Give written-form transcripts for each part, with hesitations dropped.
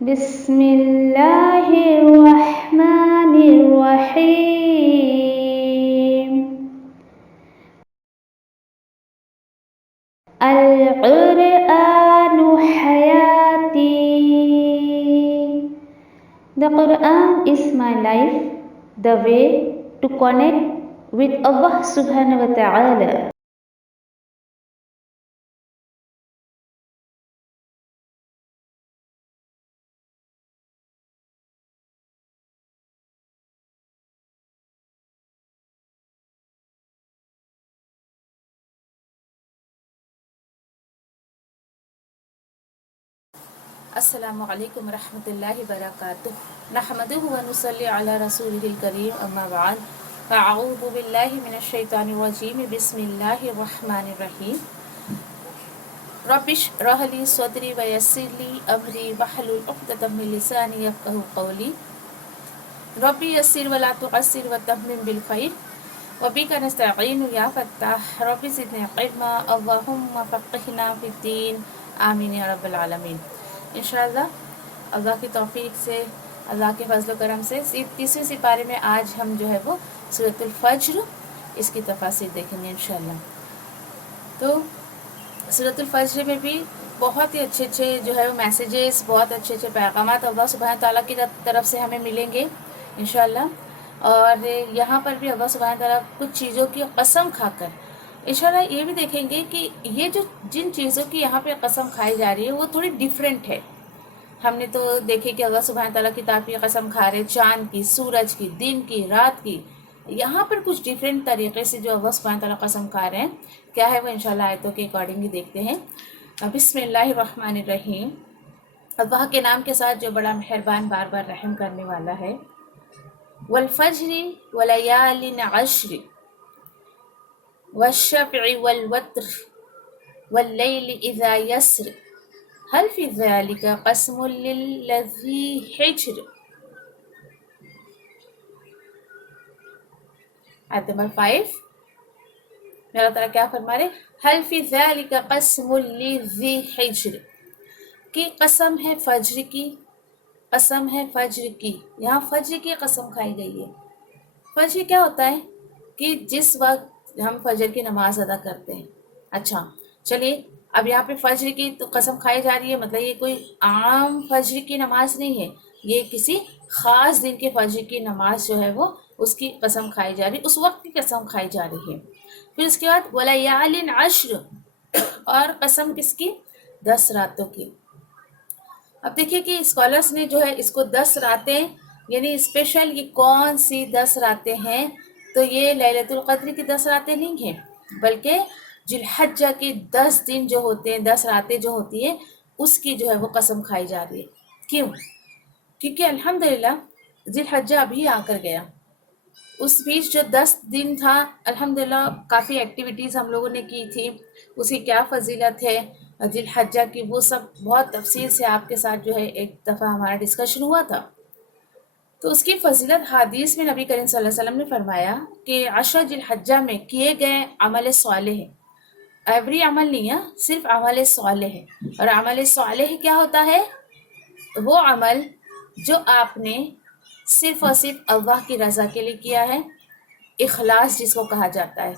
بسم اللہ الرحمن الرحیم القرآن حیاتی. The Quran is my life, the way to connect with Allah subhanahu wa ta'ala. السلام علیکم ورحمۃ اللہ وبرکاتہ. نحمدہ و نصلی علی رسولہ الکریم، اما بعد فاعوذ باللہ من الشیطان الرجیم. بسم اللہ الرحمن الرحیم. رب اشرح لی صدری ویسر لی امری واحلل عقدۃ من لسانی یفقہوا قولی. رب یسر ولا تعسر وتمم بالخیر وبک نستعین یا فتاح. رب زدنی علما اللہم فقہنا فی الدین. آمین یا رب العالمین. انشاءاللہ اللہ کی توفیق سے، اللہ کے فضل و کرم سے تیسرے سپارے میں آج ہم جو ہے وہ سورۃ الفجر اس کی تفاصیر دیکھیں گے انشاءاللہ. تو سورۃ الفجر میں بھی بہت ہی اچھے اچھے جو ہے وہ میسیجز، بہت اچھے اچھے پیغامات اللہ سبحانہ تعالیٰ کی طرف سے ہمیں ملیں گے انشاءاللہ. اور یہاں پر بھی اللہ سبحانہ تعالیٰ کچھ چیزوں کی قسم کھا کر انشاءاللہ یہ بھی دیکھیں گے کہ یہ جو جن چیزوں کی یہاں پہ قسم کھائی جا رہی ہے وہ تھوڑی ڈیفرنٹ ہے. ہم نے تو دیکھے کہ اللہ سبحانہ تعالیٰ کی تعریف قسم کھا رہے چاند کی، سورج کی، دن کی، رات کی. یہاں پر کچھ ڈیفرنٹ طریقے سے جو اللہ سبحانہ تعالیٰ قسم کھا رہے ہیں کیا ہے وہ انشاءاللہ آیتوں کے اکارڈنگ ہی دیکھتے ہیں. بسم اللہ الرحمن الرحیم. اللہ کے نام کے ساتھ جو بڑا مہربان بار بار رحم کرنے والا ہے. والفجر ولیال عشر والشفع والوتر واللیل اذا یسر هل فی ذلک قسم للذی حجر. آیت نمبر 5 میں اللہ تعالیٰ کیا فرما رہے؟ هل فی ذلک قسم للذی حجر، کی قسم ہے فجر کی، قسم ہے فجر کی. یہاں فجر کی قسم کھائی گئی ہے. فجر کیا ہوتا ہے کہ جس وقت ہم فجر کی نماز ادا کرتے ہیں. اچھا چلیے، اب یہاں پہ فجر کی تو قسم کھائی جا رہی ہے، مطلب یہ کوئی عام فجر کی نماز نہیں ہے، یہ کسی خاص دن کے فجر کی نماز جو ہے وہ اس کی قسم کھائی جا رہی ہے، اس وقت کی قسم کھائی جا رہی ہے. پھر اس کے بعد ولیال عشر، اور قسم کس کی؟ 10 راتوں کی. اب دیکھیے کہ اسکالرس نے جو ہے اس کو 10 راتیں یعنی اسپیشل یہ کون سی 10 راتیں ہیں، تو یہ لیلۃ القدر کی 10 راتیں نہیں ہیں، بلکہ ذی الحجہ کے 10 دن جو ہوتے ہیں، 10 راتیں جو ہوتی ہیں اس کی جو ہے وہ قسم کھائی جا رہی ہے. کیوں؟ کیونکہ الحمدللہ ذی الحجہ ابھی آ کر گیا. اس بیچ جو 10 دن تھا الحمدللہ کافی ایکٹیویٹیز ہم لوگوں نے کی تھی، اس کی کیا فضیلت ہے ذی الحجہ کی، وہ سب بہت تفصیل سے آپ کے ساتھ جو ہے ایک دفعہ ہمارا ڈسکشن ہوا تھا. تو اس کی فضیلت حدیث میں نبی کریم صلی اللہ علیہ وسلم نے فرمایا کہ عشر ذی الحجہ میں کیے گئے عمل صالح ہے، ایوری عمل نہیں ہے، صرف عمل صالح ہے. اور عمل صالح کیا ہوتا ہے؟ وہ عمل جو آپ نے صرف اور صرف اللہ کی رضا کے لیے کیا ہے، اخلاص جس کو کہا جاتا ہے،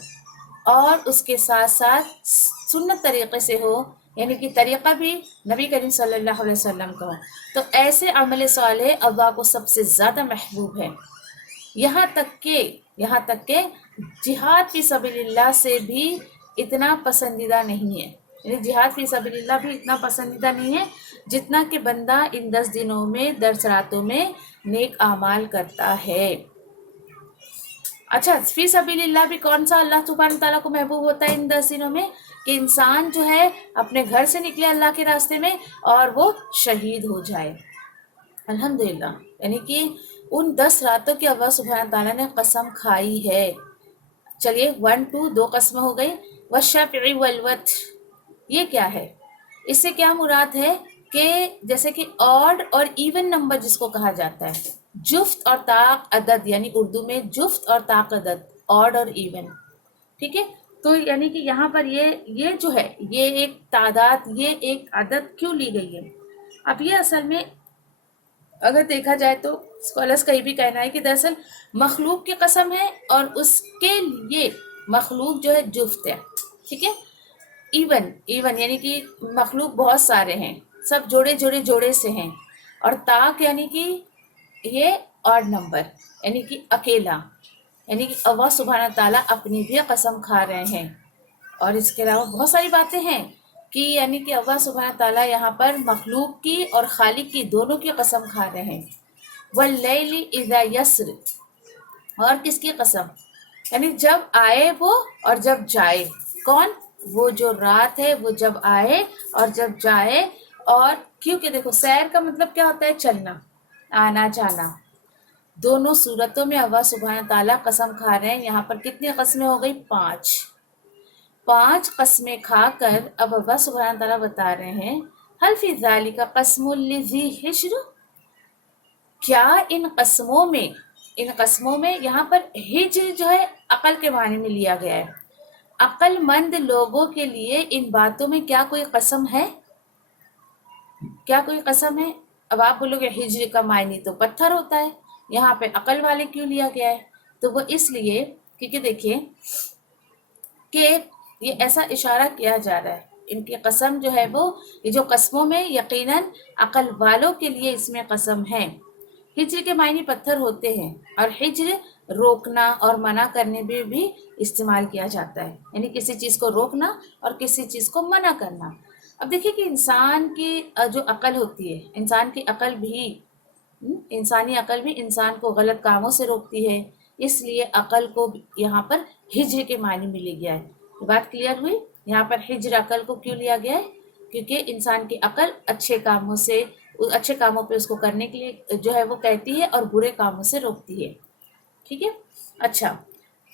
اور اس کے ساتھ ساتھ سنت طریقے سے ہو، یعنی کہ طریقہ بھی نبی کریم صلی اللہ علیہ وسلم کا ہو، تو ایسے عمل صالح اللہ کو سب سے زیادہ محبوب ہے. یہاں تک کہ جہاد فی سبیل اللہ سے بھی اتنا پسندیدہ نہیں ہے، یعنی جہاد فی سبیل اللہ بھی اتنا پسندیدہ نہیں ہے جتنا کہ بندہ ان 10 دنوں میں 10 راتوں میں نیک اعمال کرتا ہے. اچھا، فی سبیل اللہ بھی کون سا اللہ سبحانہ تعالیٰ کو محبوب ہوتا ہے ان 10 دنوں میں؟ کہ انسان جو ہے اپنے گھر سے نکلے اللہ کے راستے میں اور وہ شہید ہو جائے. الحمدللہ یعنی کہ ان 10 راتوں کی اللہ سبحانہ تعالیٰ نے قسم کھائی ہے. چلیے 1 2 2 قسمیں ہو گئی. والشفع والوتر، یہ کیا ہے؟ اس سے کیا مراد ہے کہ جیسے کہ آڈ اور ایون نمبر جس کو کہا جاتا ہے، جفت اور طاق عدد، یعنی اردو میں جفت اور طاق عدد، آڈ اور ایون. ٹھیک ہے، تو یعنی کہ یہاں پر یہ جو ہے یہ ایک تعداد، یہ ایک عدد کیوں لی گئی ہے؟ اب یہ اصل میں اگر دیکھا جائے تو اسکالرس کا یہ بھی کہنا ہے کہ دراصل مخلوق کی قسم ہے اور اس کے لیے مخلوق جو ہے جفت ہے، ٹھیک ہے، ایون یعنی کہ مخلوق بہت سارے ہیں، سب جوڑے جوڑے جوڑے سے ہیں، اور طاق یعنی کہ یہ آڈ نمبر یعنی کہ اکیلا، یعنی کہ اللہ سبحانہ تعالیٰ اپنی بھی قسم کھا رہے ہیں، اور اس کے علاوہ بہت ساری باتیں ہیں کہ یعنی کہ اللہ سبحانہ تعالیٰ یہاں پر مخلوق کی اور خالق کی دونوں کی قسم کھا رہے ہیں۔ واللیل اذا یسر، اور کس کی قسم؟ یعنی جب آئے وہ اور جب جائے، کون؟ وہ جو رات ہے وہ جب آئے اور جب جائے، اور کیونکہ دیکھو سیر کا مطلب کیا ہوتا ہے؟ چلنا، آنا جانا، دونوں صورتوں میں اللہ سبحانہ تعالیٰ قسم کھا رہے ہیں۔ یہاں پر کتنی قسمیں ہو گئی؟ 5 قسمیں کھا کر اب اللہ سبحانہ تعالیٰ بتا رہے ہیں حل فی ذالک قسم لذی حجر، کیا ان قسموں میں یہاں پر ہجر جو ہے عقل کے معنی میں لیا گیا ہے، عقل مند لوگوں کے لیے ان باتوں میں کیا کوئی قسم ہے؟ کیا کوئی قسم ہے؟ اب آپ بولو گے ہجر کا معنی تو پتھر ہوتا ہے، یہاں پہ عقل والے کیوں لیا گیا ہے؟ تو وہ اس لیے کیونکہ دیکھیں کہ یہ ایسا اشارہ کیا جا رہا ہے، ان کی قسم جو ہے وہ یہ جو قسموں میں یقیناً عقل والوں کے لیے اس میں قسم ہے۔ ہجر کے معنی پتھر ہوتے ہیں، اور ہجر روکنا اور منع کرنے میں بھی استعمال کیا جاتا ہے، یعنی کسی چیز کو روکنا اور کسی چیز کو منع کرنا۔ اب دیکھیں کہ انسان کی جو عقل ہوتی ہے، انسانی عقل بھی انسان کو غلط کاموں سے روکتی ہے، اس لیے عقل کو یہاں پر ہجر کے معنی میں لیا گیا ہے۔ یہ بات کلیئر ہوئی؟ یہاں پر ہجر عقل کو کیوں لیا گیا ہے؟ کیونکہ انسان کی عقل اچھے کاموں پہ اس کو کرنے کے لیے جو ہے وہ کہتی ہے اور برے کاموں سے روکتی ہے، ٹھیک ہے۔ اچھا،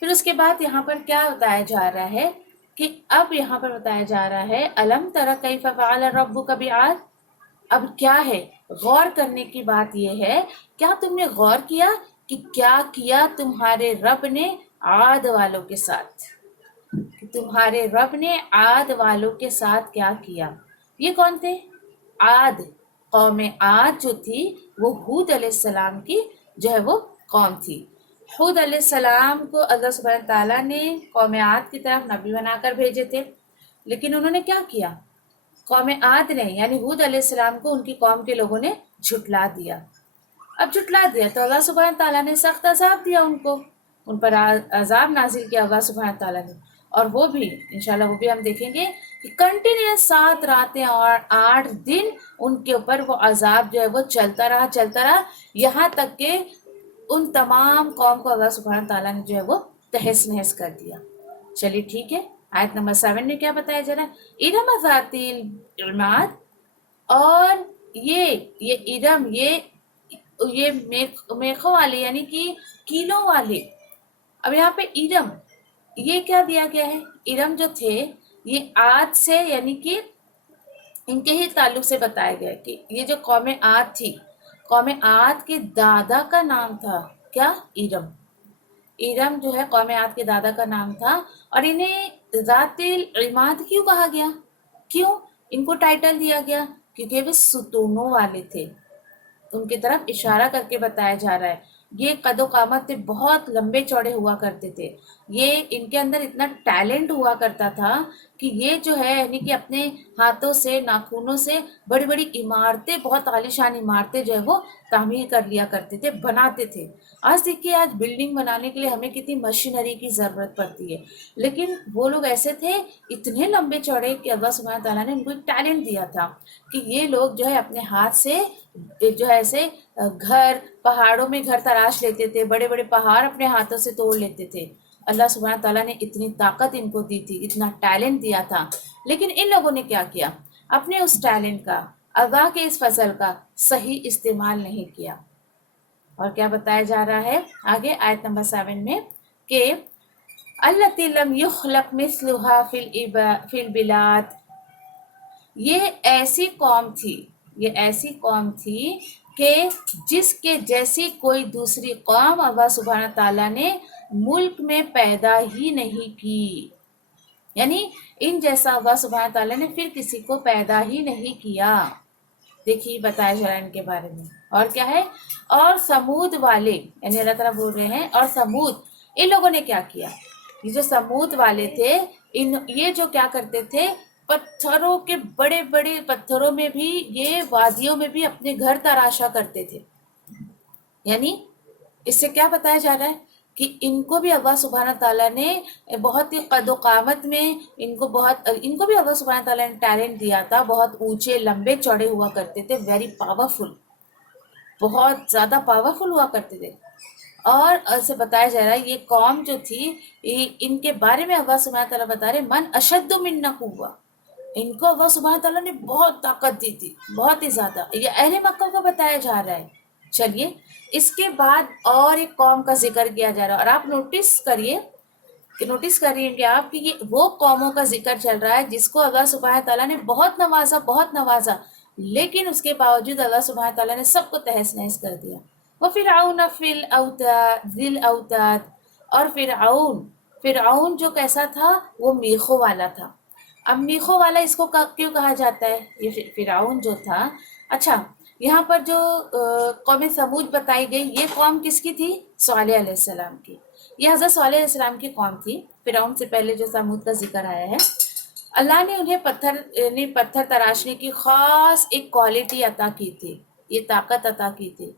پھر اس کے بعد یہاں پر کیا بتایا جا رہا ہے کہ اب یہاں پر بتایا جا رہا ہے الم تر کیف فعل ربک بعاد، اب کیا ہے غور کرنے کی بات یہ ہے، کیا تم نے غور کیا کہ کیا کیا تمہارے رب نے عاد والوں کے ساتھ؟ کہ تمہارے رب نے عاد والوں کے ساتھ کیا کیا؟ یہ کون تھے؟ عاد، قوم عاد جو تھی وہ ہود علیہ السلام کی جو ہے وہ قوم تھی۔ ہود علیہ السلام کو اللہ سبحانہ تعالیٰ نے قوم عاد کی طرف نبی بنا کر بھیجے تھے، لیکن انہوں نے کیا کیا؟ قوم عاد نے یعنی ہود علیہ السلام کو ان کی قوم کے لوگوں نے جھٹلا دیا۔ اب جھٹلا دیا تو اللہ سبحانہ تعالیٰ نے سخت عذاب دیا ان پر عذاب نازل کیا اللہ سبحانہ تعالیٰ نے، اور وہ بھی انشاءاللہ وہ بھی ہم دیکھیں گے کہ کنٹینیوس 7 راتیں اور 8 دن ان کے اوپر وہ عذاب جو ہے وہ چلتا رہا، یہاں تک کہ ان تمام قوم کو اللہ سبحانہ تعالیٰ نے جو ہے وہ تہس نہس کر دیا۔ چلیے ٹھیک ہے، آیت نمبر 7 میں کیا بتایا جا رہا ہے؟ ارم ذات العماد، اور یہ ارم یہ میخوں والے یعنی کہ کیلوں والے۔ اب یہاں پہ ارم یہ کیا دیا گیا ہے؟ ارم جو تھے یہ عاد سے یعنی کہ ان کے ہی تعلق سے بتایا گیا کہ یہ جو قوم عاد تھی، قوم عاد کے دادا کا نام تھا کیا؟ ارم جو ہے قوم عاد کے دادا کا نام تھا، اور انہیں ذات العماد کیوں کہا گیا؟ کیوں ان کو ٹائٹل دیا گیا؟ کیونکہ وہ ستونوں والے تھے، ان کی طرف اشارہ کر کے بتایا جا رہا ہے۔ یہ قد و قامت سے بہت لمبے چوڑے ہوا کرتے تھے، یہ ان کے اندر اتنا ٹیلنٹ ہوا کرتا تھا کہ یہ جو ہے یعنی کہ اپنے ہاتھوں سے ناخنوں سے بڑی بڑی عمارتیں، بہت عالیشان عمارتیں جو ہے وہ تعمیر کر لیا کرتے تھے، بناتے تھے۔ آج دیکھیے آج بلڈنگ بنانے کے لیے ہمیں کتنی مشینری کی ضرورت پڑتی ہے، لیکن وہ لوگ ایسے تھے اتنے لمبے چوڑے کہ اللہ سبحانہ تعالیٰ نے ان کو ایک ٹیلنٹ دیا تھا کہ یہ لوگ جو ہے اپنے ہاتھ سے جو ہے ایسے پہاڑوں میں گھر تراش لیتے تھے، بڑے بڑے پہاڑ اپنے ہاتھوں سے توڑ لیتے تھے۔ اللہ سبحانہ تعالیٰ نے اتنی طاقت ان کو دی تھی، اتنا ٹیلنٹ دیا تھا، لیکن ان لوگوں نے کیا کیا؟ اپنے اس ٹیلنٹ کا، اللہ کے اس فضل کا صحیح استعمال نہیں کیا۔ اور کیا بتایا جا رہا ہے آگے آیت نمبر 7 میں کہ التی لم یخلق مثلها فی البلاد، یہ ایسی قوم تھی کہ جس کے جیسی کوئی دوسری قوم اللہ سبحانہ تعالیٰ نے ملک میں پیدا ہی نہیں کی، یعنی ان جیسا اللہ سبحانہ تعالیٰ نے پھر کسی کو پیدا ہی نہیں کیا۔ دیکھیے بتایا جا رہا ہے ان کے بارے میں، اور کیا ہے، اور سمود والے، یعنی اللہ تعالیٰ بول رہے ہیں اور سمود، ان لوگوں نے کیا کیا، یہ جو سمود والے تھے یہ جو کیا کرتے تھے، پتھروں کے بڑے بڑے پتھروں میں بھی، یہ وادیوں میں بھی اپنے گھر تراشا کرتے تھے. یعنی اس سے کیا بتایا جا رہا ہے کہ ان کو بھی اللہ سبحانہ تعالیٰ نے بہت ہی قد و قامت میں ان کو بھی اللہ سبحانہ تعالیٰ نے ٹیلنٹ دیا تھا، بہت اونچے لمبے چوڑے ہوا کرتے تھے، ویری پاورفل، بہت زیادہ پاورفل ہوا کرتے تھے. اور ایسے بتایا جا رہا ہے یہ قوم جو تھی، ان کے بارے میں اللہ سبحانہ تعالیٰ بتا رہے من اشد منا قوہ، ان کو اللہ سبحانہ تعالیٰ نے بہت طاقت دی تھی، بہت ہی زیادہ. یہ اہل مکہ کو بتایا جا رہا ہے. چلیے اس کے بعد اور ایک قوم کا ذکر کیا جا رہا ہے، اور آپ نوٹس کریے کہ آپ کی یہ وہ قوموں کا ذکر چل رہا ہے جس کو اللہ سبحانہ تعالیٰ نے بہت نوازا، لیکن اس کے باوجود اللہ سبحانہ تعالیٰ نے سب کو تہس نہس کر دیا. وَفِرْعَوْنَ فِي الْأَوْتَادِ ذِي الْأَوْتَادِ، اور فرعون جو کیسا تھا، وہ میخوں والا تھا. اب میخوں والا اس کو کیوں کہا جاتا ہے، یہ فرعون جو تھا. اچھا یہاں پر جو قوم سمود بتائی گئی، یہ قوم کس کی تھی، صالح علیہ السلام کی. یہ حضرت صالح علیہ السلام کی قوم تھی. فرعون سے پہلے جو سمود کا ذکر آیا ہے، اللہ نے انہیں پتھر تراشنے کی خاص ایک کوالٹی عطا کی تھی، یہ طاقت عطا کی تھی،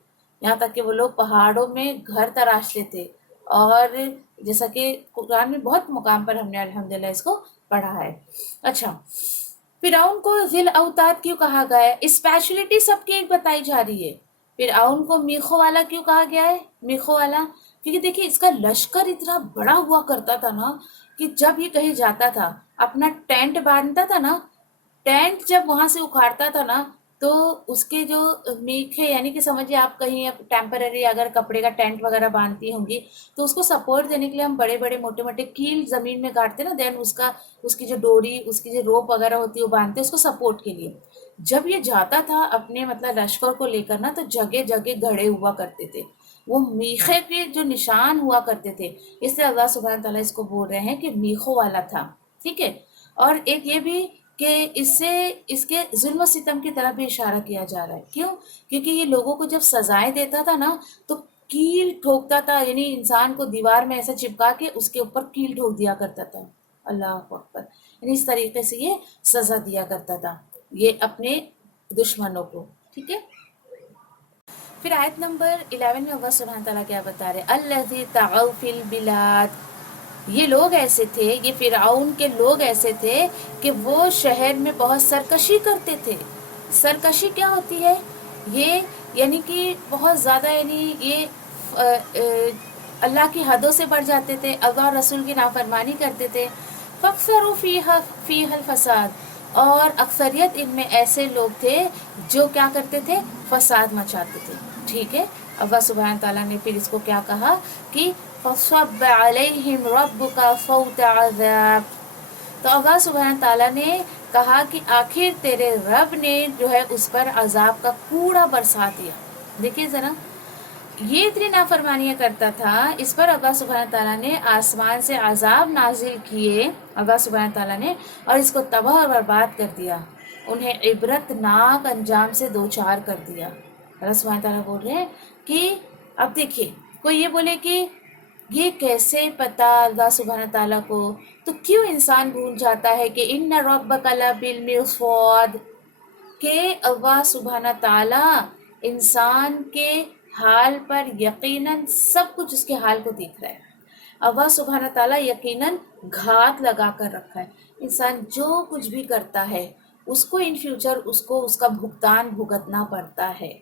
یہاں تک کہ وہ لوگ پہاڑوں میں گھر تراشتے تھے. اور جیسا کہ قرآن میں بہت مقام پر ہم نے الحمدللہ اس کو پڑھا ہے. اچھا فرعون کو ذیل اوتاد کیوں کہا گیا ہے، اسپیشلٹی سب کی ایک بتائی جا رہی ہے. فرعون کو میخوں والا کیوں کہا گیا ہے، میخوں والا کیونکہ دیکھیے اس کا لشکر اتنا بڑا ہوا کرتا تھا نا، کہ جب یہ کہیں جاتا تھا اپنا ٹینٹ باندھتا تھا نا، ٹینٹ جب وہاں سے اکھاڑتا تھا نا، تو اس کے جو میخیں، یعنی کہ سمجھیے آپ کہیں ٹیمپرری اگر کپڑے کا ٹینٹ وغیرہ باندھتی ہوں گی تو اس کو سپورٹ دینے کے لیے ہم بڑے بڑے موٹے موٹے کیل زمین میں گاڑتے نا، دین اس کی جو ڈوری، اس کی جو روپ وغیرہ ہوتی ہے وہ باندھتے اس کو سپورٹ کے لیے. جب یہ جاتا تھا اپنے مطلب لشکر کو لے کر نا، تو جگہ جگہ گھڑے ہوا کرتے تھے، وہ میخے کے جو نشان ہوا کرتے تھے. اس سے اللہ سبحانہ تعالیٰ اس کو بول رہے ہیں کہ میخوں والا تھا. ٹھیک ہے. اور ایک یہ بھی کہ اس سے اس کے ظلم و ستم کی طرف بھی اشارہ کیا جا رہا ہے. کیوں؟ کیونکہ یہ لوگوں کو جب سزائیں دیتا تھا نا، تو کیل ٹھوکتا تھا، یعنی انسان کو دیوار میں ایسا چپکا کے اس کے اوپر کیل ٹھوک دیا کرتا تھا. اللہ اکبر. یعنی اس طریقے سے یہ سزا دیا کرتا تھا یہ اپنے دشمنوں کو. ٹھیک ہے. پھر آیت نمبر 11 میں اللہ سبحانہ تعالیٰ کیا بتا رہے، الذی طغوا فی البلاد، یہ لوگ ایسے تھے، یہ فرعون کے لوگ ایسے تھے کہ وہ شہر میں بہت سرکشی کرتے تھے. سرکشی کیا ہوتی ہے، یہ یعنی کہ بہت زیادہ، یعنی یہ اللہ کی حدوں سے بڑھ جاتے تھے، اللہ اور رسول کی نافرمانی کرتے تھے. فَأَكْثَرُوا فِيهَا الْفَسَادَ، اور اکثریت ان میں ایسے لوگ تھے جو کیا کرتے تھے، فساد مچاتے تھے. ٹھیک ہے. اللہ سبحانہ تعالیٰ نے پھر اس کو کیا کہا کہ فَصَبَّ عَلَيْهِمْ رَبُّكَ فَوْتَ عَذَابٍ، تو اللہ سبحانہ تعالیٰ نے کہا کہ آخر تیرے رب نے جو ہے اس پر عذاب کا کوڑا برسا دیا. دیکھیے ذرا، یہ اتنی نافرمانیاں کرتا تھا، اس پر اللہ سبحانہ تعالیٰ نے آسمان سے عذاب نازل کیے اللہ سبحانہ تعالیٰ نے، اور اس کو تباہ اور برباد کر دیا، انہیں عبرت ناک انجام سے دوچار کر دیا. اللہ سبحانہ تعالیٰ بول رہے ہیں کہ اب دیکھیے کوئی یہ بولے کہ یہ کیسے پتا اللہ سبحانہ تعالیٰ کو، تو کیوں انسان بھول جاتا ہے کہ ان ربک لبالمرصاد، کہ اللہ سبحانہ تعالیٰ انسان کے حال پر یقیناً سب کچھ اس کے حال کو دیکھ رہا ہے. اللہ سبحانہ تعالیٰ یقیناً گھات لگا کر رکھا ہے. انسان جو کچھ بھی کرتا ہے اس کو ان فیوچر اس کو اس کا بھگتان بھگتنا پڑتا ہے.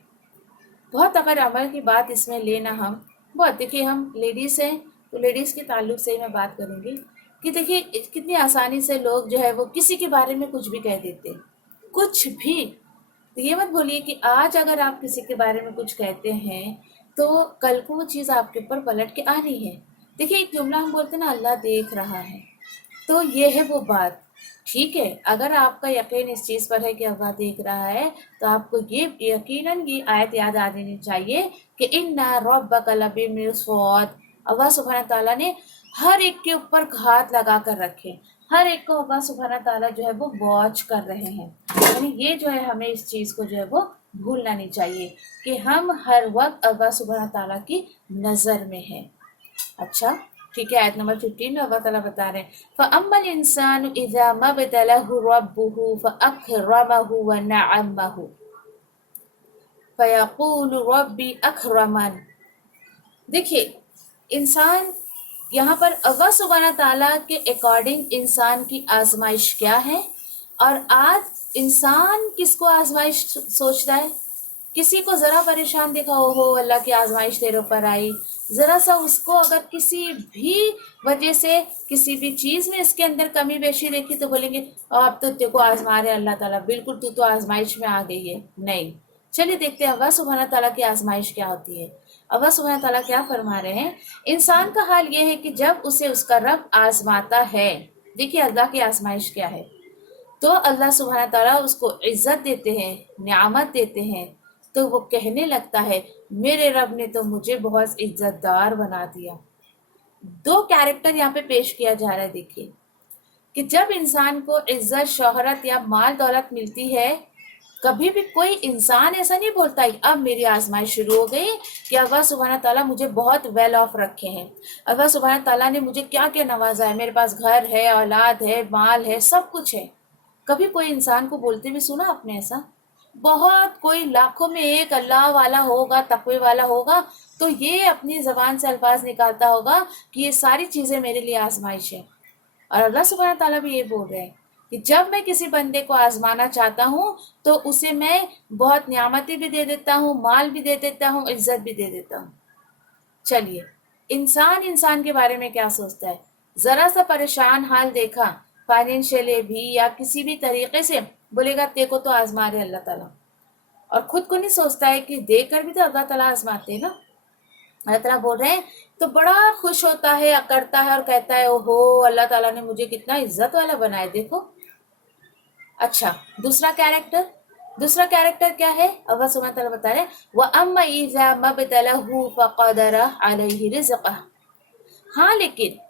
بہت اگر عمل کی بات اس میں لینا، ہم بہت دیکھیے ہم لیڈیز ہیں تو لیڈیز کے تعلق سے ہی میں بات کروں گی کہ دیکھیے کتنی آسانی سے لوگ جو ہے وہ کسی کے بارے میں کچھ بھی کہہ دیتے ہیں، کچھ بھی. تو یہ مت بولیے کہ آج اگر آپ کسی کے بارے میں کچھ کہتے ہیں تو کل کو وہ چیز آپ کے اوپر پلٹ کے آ رہی ہے. دیکھیے ایک جملہ ہم بولتے ہیں نا، اللہ دیکھ رہا ہے، تو یہ ہے وہ بات. ٹھیک ہے. اگر آپ کا یقین اس چیز پر ہے کہ اللہ دیکھ رہا ہے تو آپ کو یہ یقیناً یہ آیت یاد آ جانی چاہیے کہ ان ربک لبالمرصاد، اللہ سبحانہ تعالیٰ نے ہر ایک کے اوپر گھات لگا کر رکھے، ہر ایک کو اللہ سبحانہ تعالیٰ جو ہے وہ واچ کر رہے ہیں. یعنی یہ جو ہے ہمیں اس چیز کو جو ہے وہ بھولنا نہیں چاہیے کہ ہم ہر وقت اللہ سبحانہ تعالیٰ کی نظر میں ہیں. اچھا ٹھیک ہے، آیت نمبر 15 میں اللہ تعالیٰ بتا رہے ہیں فَأَمَّا الْإِنسَانُ إِذَا مَا ابْتَلَاهُ رَبُّهُ فَأَكْرَمَهُ وَنَعَمَّهُ فَيَقُولُ رَبِّ أَكْرَمَنِ. دیکھیے انسان یہاں پر اللہ سبحانہ تعالیٰ کے اکارڈنگ انسان کی آزمائش کیا ہے، اور آج انسان کس کو آزمائش سوچتا ہے؟ کسی کو ذرا پریشان دیکھا ہو اللہ کی آزمائش تیرے اوپر آئی، ذرا سا اس کو اگر کسی بھی وجہ سے کسی بھی چیز میں اس کے اندر کمی بیشی دیکھی تو بولیں گے اب تو تیرے کو آزما رہے اللہ تعالیٰ، بالکل تو آزمائش میں آ گئی ہے. نہیں، چلیے دیکھتے ہیں اللہ سبحانہ تعالیٰ کی آزمائش کیا ہوتی ہے. اللہ سبحانہ تعالیٰ کیا فرما رہے ہیں، انسان کا حال یہ ہے کہ جب اسے اس کا رب آزماتا ہے، دیکھیے اللہ کی آزمائش کیا ہے، تو اللہ سبحانہ تعالیٰ اس کو عزت دیتے ہیں، نعمت دیتے ہیں، تو وہ کہنے لگتا ہے میرے رب نے تو مجھے بہت عزت دار بنا دیا. دو کیریکٹر یہاں پہ پیش کیا جا رہا ہے. دیکھیے کہ جب انسان کو عزت، شہرت یا مال دولت ملتی ہے، کبھی بھی کوئی انسان ایسا نہیں بولتا اب میری آزمائش شروع ہو گئی کہ اللہ سبحانہ تعالیٰ مجھے بہت ویل آف رکھے ہیں، اللہ سبحانہ تعالیٰ نے مجھے کیا کیا نوازا ہے، میرے پاس گھر ہے، اولاد ہے، مال ہے، سب کچھ ہے. کبھی کوئی انسان کو بولتے بھی سنا آپ نے ایسا؟ بہت کوئی لاکھوں میں ایک اللہ والا ہوگا، تقوی والا ہوگا، تو یہ اپنی زبان سے الفاظ نکالتا ہوگا کہ یہ ساری چیزیں میرے لیے آزمائش ہے. اور اللہ سبحانہ تعالیٰ بھی یہ بول رہے ہیں کہ جب میں کسی بندے کو آزمانا چاہتا ہوں تو اسے میں بہت نعمتیں بھی دے دیتا ہوں، مال بھی دے دیتا ہوں، عزت بھی دے دیتا ہوں. چلیے انسان کے بارے میں کیا سوچتا ہے؟ ذرا سا پریشان حال دیکھا فائنینشیلی بھی یا کسی بھی طریقے سے، بولے گا تے کو تو آزما رہے اللہ تعالیٰ، اور خود کو نہیں سوچتا ہے کہ دے کر بھی تو اللہ تعالیٰ آزماتے ہیں نا. اللہ تعالیٰ بول رہے ہیں تو بڑا خوش ہوتا ہے، کرتا ہے اور کہتا ہے اوہو اللہ تعالیٰ نے مجھے کتنا عزت والا بنایا دیکھو. اچھا دوسرا کیریکٹر کیا ہے؟ اللہ سبحانہ تعالیٰ بتا رہے ہیں وَأَمَّا إِذَا مَا ابْتَلَاهُ فَقَدَرَ عَلَيْهِ رِزْقَهُ. ہاں لیکن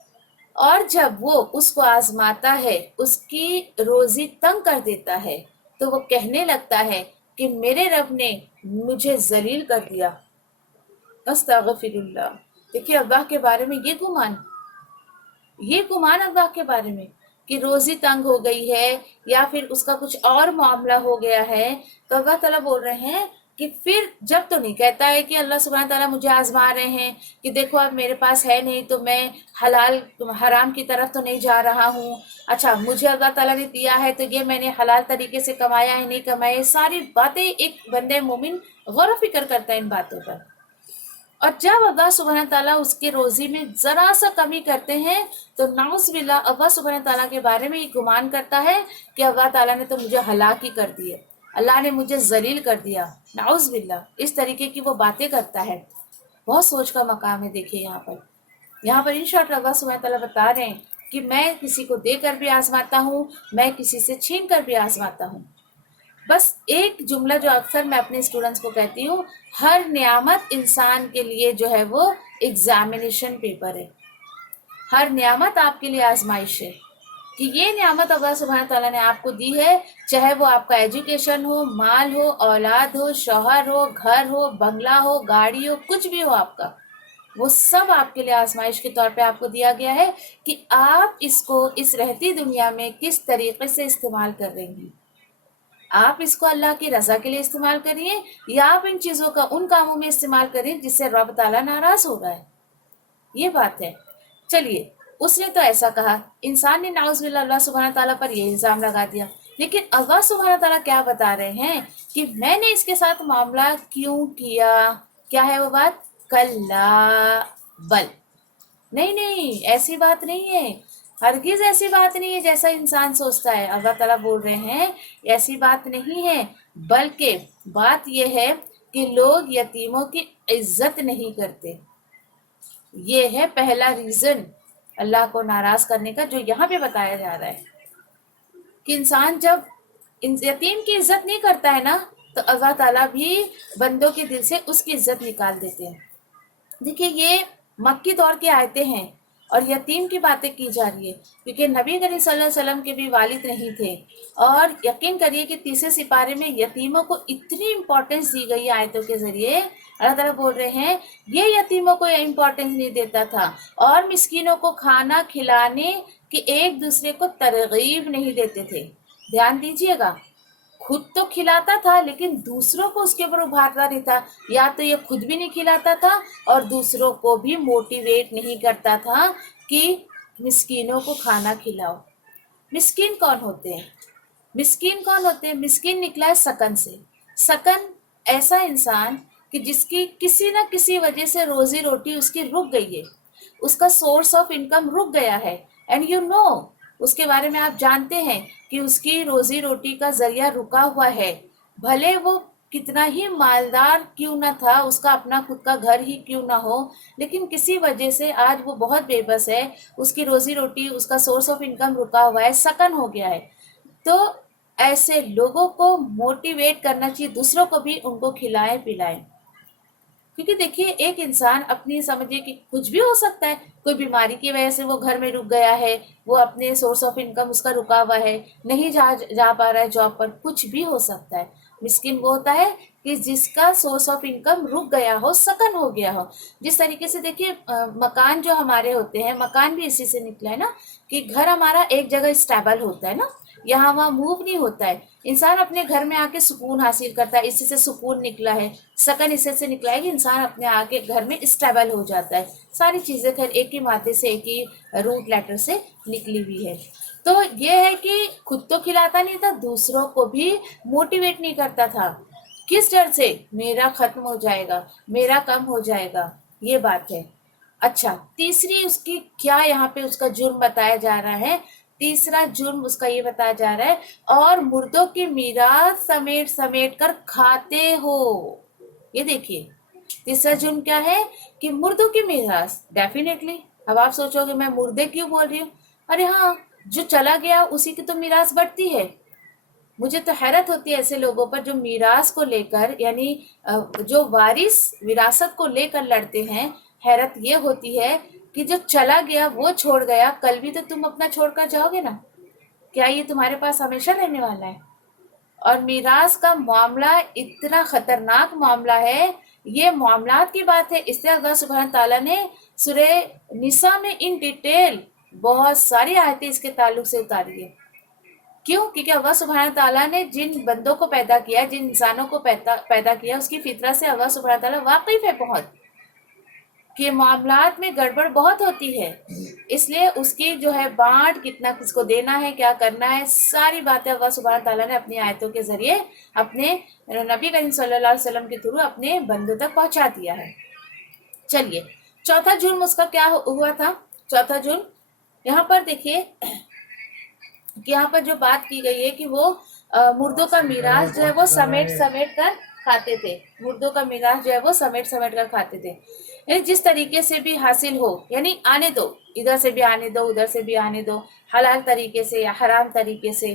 اور جب وہ اس کو آزماتا ہے، اس کی روزی تنگ کر دیتا ہے، تو وہ کہنے لگتا ہے کہ میرے رب نے مجھے ذلیل کر دیا. استغفر اللہ. دیکھیے اللہ کے بارے میں یہ گمان اللہ کے بارے میں کہ روزی تنگ ہو گئی ہے یا پھر اس کا کچھ اور معاملہ ہو گیا ہے، تو اللہ تعالیٰ بول رہے ہیں کہ پھر جب تو نہیں کہتا ہے کہ اللہ سبحانہ تعالیٰ مجھے آزما رہے ہیں کہ دیکھو اب میرے پاس ہے نہیں تو میں حلال حرام کی طرف تو نہیں جا رہا ہوں، اچھا مجھے اللہ تعالیٰ نے دیا ہے تو یہ میں نے حلال طریقے سے کمایا ہے نہیں کمایا، یہ ساری باتیں ایک بندے مومن غور و فکر کرتا ہے ان باتوں پر. اور جب اللہ سبحانہ تعالیٰ اس کے روزی میں ذرا سا کمی کرتے ہیں تو نعوذ باللہ اللہ سبحانہ تعالیٰ کے بارے میں یہ گمان کرتا ہے کہ اللہ تعالیٰ نے تو مجھے ہلاک ہی کر دی ہے، اللہ نے مجھے ذلیل کر دیا، نعوذ باللہ. اس طریقے کی وہ باتیں کرتا ہے. بہت سوچ کا مقام ہے. دیکھیے یہاں پر ان شارٹ اللہ سبحانہ تعالیٰ بتا رہے ہیں کہ میں کسی کو دے کر بھی آزماتا ہوں، میں کسی سے چھین کر بھی آزماتا ہوں. بس ایک جملہ جو اکثر میں اپنے اسٹوڈنٹس کو کہتی ہوں، ہر نعمت انسان کے لیے جو ہے وہ ایگزامینیشن پیپر ہے. ہر نعمت آپ کے لیے آزمائش ہے کہ یہ نعمت اللہ سبحانہ تعالیٰ نے آپ کو دی ہے، چاہے وہ آپ کا ایجوکیشن ہو، مال ہو، اولاد ہو، شوہر ہو، گھر ہو، بنگلہ ہو، گاڑی ہو، کچھ بھی ہو آپ کا، وہ سب آپ کے لیے آزمائش کے طور پہ آپ کو دیا گیا ہے کہ آپ اس کو اس رہتی دنیا میں کس طریقے سے استعمال کر رہی ہیں. آپ اس کو اللہ کی رضا کے لیے استعمال کریے یا آپ ان چیزوں کا ان کاموں میں استعمال کریں جس سے رب تعالیٰ ناراض ہو رہا ہے. یہ بات ہے. چلیے اس نے تو ایسا کہا، انسان نے نعوذ باللہ اللہ سبحانہ تعالیٰ پر یہ الزام لگا دیا، لیکن اللہ سبحانہ تعالیٰ کیا بتا رہے ہیں کہ میں نے اس کے ساتھ معاملہ کیوں کیا؟ کیا ہے وہ بات؟ کلا بل، نہیں ایسی بات نہیں ہے، ہرگز ایسی بات نہیں ہے جیسا انسان سوچتا ہے. اللہ تعالیٰ بول رہے ہیں ایسی بات نہیں ہے، بلکہ بات یہ ہے کہ لوگ یتیموں کی عزت نہیں کرتے. یہ ہے پہلا ریزن اللہ کو ناراض کرنے کا جو یہاں پہ بتایا جا رہا ہے کہ انسان جب یتیم کی عزت نہیں کرتا ہے نا تو اللہ تعالیٰ بھی بندوں کے دل سے اس کی عزت نکال دیتے ہیں. دیکھیے یہ مکی دور کی آیتیں ہیں اور یتیم کی باتیں کی جا رہی ہے، کیونکہ نبی کریم صلی اللہ علیہ وسلم کے بھی والد نہیں تھے، اور یقین کریے کہ تیسرے سپارے میں یتیموں کو اتنی امپورٹنس دی گئی آیتوں کے ذریعے. اللہ تعالیٰ بول رہے ہیں یہ یتیموں کو امپورٹنس نہیں دیتا تھا، اور مسکینوں کو کھانا کھلانے کی ایک دوسرے کو ترغیب نہیں دیتے تھے. دھیان دیجئے گا، خود تو کھلاتا تھا لیکن دوسروں کو اس کے اوپر ابھارتا نہیں تھا، یا تو یہ خود بھی نہیں کھلاتا تھا اور دوسروں کو بھی موٹیویٹ نہیں کرتا تھا کہ مسکینوں کو کھانا کھلاؤ. مسکین کون ہوتے ہیں؟ مسکین کون ہوتے ہیں؟ مسکین نکلا ہے سکن سے. سکن ایسا انسان کہ جس کی کسی نہ کسی وجہ سے روزی روٹی اس کی رک گئی ہے، اس کا سورس آف انکم رک گیا ہے، اینڈ یو نو، اس کے بارے میں آپ جانتے ہیں کہ اس کی روزی روٹی کا ذریعہ رکا ہوا ہے. بھلے وہ کتنا ہی مالدار کیوں نہ تھا، اس کا اپنا خود کا گھر ہی کیوں نہ ہو، لیکن کسی وجہ سے آج وہ بہت بے بس ہے، اس کی روزی روٹی، اس کا سورس آف انکم رکا ہوا ہے، سکن ہو گیا ہے. تو ایسے لوگوں کو موٹیویٹ کرنا چاہیے، دوسروں کو بھی ان کو کھلائیں پلائیں. کیونکہ دیکھیے ایک انسان اپنی سمجھے کہ کچھ بھی ہو سکتا ہے، کوئی بیماری کی وجہ سے وہ گھر میں رک گیا ہے، وہ اپنے سورس آف انکم اس کا رکا ہوا ہے، نہیں جا پا رہا ہے جاب پر، کچھ بھی ہو سکتا ہے. مسکین وہ ہوتا ہے کہ جس کا سورس آف انکم رک گیا ہو، سکن ہو گیا ہو. جس طریقے سے دیکھیے مکان جو ہمارے ہوتے ہیں، مکان بھی اسی سے نکلا ہے نا، کہ گھر ہمارا ایک جگہ اسٹیبل ہوتا ہے نا، یہاں وہاں موو نہیں ہوتا ہے. انسان اپنے گھر میں آ کے سکون حاصل کرتا ہے، اسی سے سکون نکلا ہے. سکن اس سے نکلا ہے کہ انسان اپنے آ کے گھر میں اسٹیبل ہو جاتا ہے. ساری چیزیں خیر ایک ہی مادے سے، ایک ہی روٹ لیٹر سے نکلی ہوئی ہے. تو یہ ہے کہ خود تو کھلاتا نہیں تھا، دوسروں کو بھی موٹیویٹ نہیں کرتا تھا. کس ڈر سے؟ میرا ختم ہو جائے گا، میرا کم ہو جائے گا، یہ بات ہے. اچھا، تیسری اس کی کیا یہاں پہ اس کا جرم بتایا جا رہا ہے؟ تیسرا جرم اس کا یہ بتایا جا رہا ہے، اور مردوں کی میراث سمیٹ سمیٹ کر کھاتے ہو. یہ دیکھیے تیسرا جرم کیا ہے کہ مردوں کی میراث. ڈیفینیٹلی اب آپ سوچو گے میں مردے کیوں بول رہی ہوں؟ ارے ہاں، جو چلا گیا اسی کی تو میراث بڑھتی ہے. مجھے تو حیرت ہوتی ہے ایسے لوگوں پر جو میراث کو لے کر، یعنی جو وارث وراثت کو لے کر لڑتے ہیں. حیرت یہ ہوتی ہے کہ جو چلا گیا وہ چھوڑ گیا، کل بھی تو تم اپنا چھوڑ کر جاؤ گے نا. کیا یہ تمہارے پاس ہمیشہ رہنے والا ہے؟ اور میراث کا معاملہ اتنا خطرناک معاملہ ہے. یہ معاملات کی بات ہے، اس لیے اللہ سبحانہ تعالیٰ نے سورہ نساء میں ان ڈیٹیل بہت ساری آیتیں اس کے تعلق سے اتاری ہے. کیوں؟ کیونکہ اللہ سبحانہ تعالیٰ نے جن بندوں کو پیدا کیا، جن انسانوں کو پیدا کیا، اس کی فطرت سے اللہ سبحانہ تعالیٰ واقف ہے بہت، کہ معاملات میں گڑبڑ بہت ہوتی ہے. اس لیے اس کی جو ہے بانٹ، کتنا کس کو دینا ہے، کیا کرنا ہے، ساری باتیں اللہ سبحانہ تعالیٰ نے اپنی آیتوں کے ذریعے اپنے نبی کریم صلی اللہ علیہ وسلم کے تھرو اپنے بندوں تک پہنچا دیا ہے. چلیے چوتھا جرم اس کا کیا ہوا تھا؟ چوتھا جرم یہاں پر دیکھیے کہ یہاں پر جو بات کی گئی ہے کہ وہ مردوں کا میراث جو ہے وہ سمیٹ سمیٹ کر کھاتے تھے. مردوں کا میراث جو ہے وہ سمیٹ سمیٹ کر کھاتے تھے. یعنی جس طریقے سے بھی حاصل ہو، یعنی آنے دو، ادھر سے بھی آنے دو، ادھر سے بھی آنے دو، حلال طریقے سے یا حرام طریقے سے.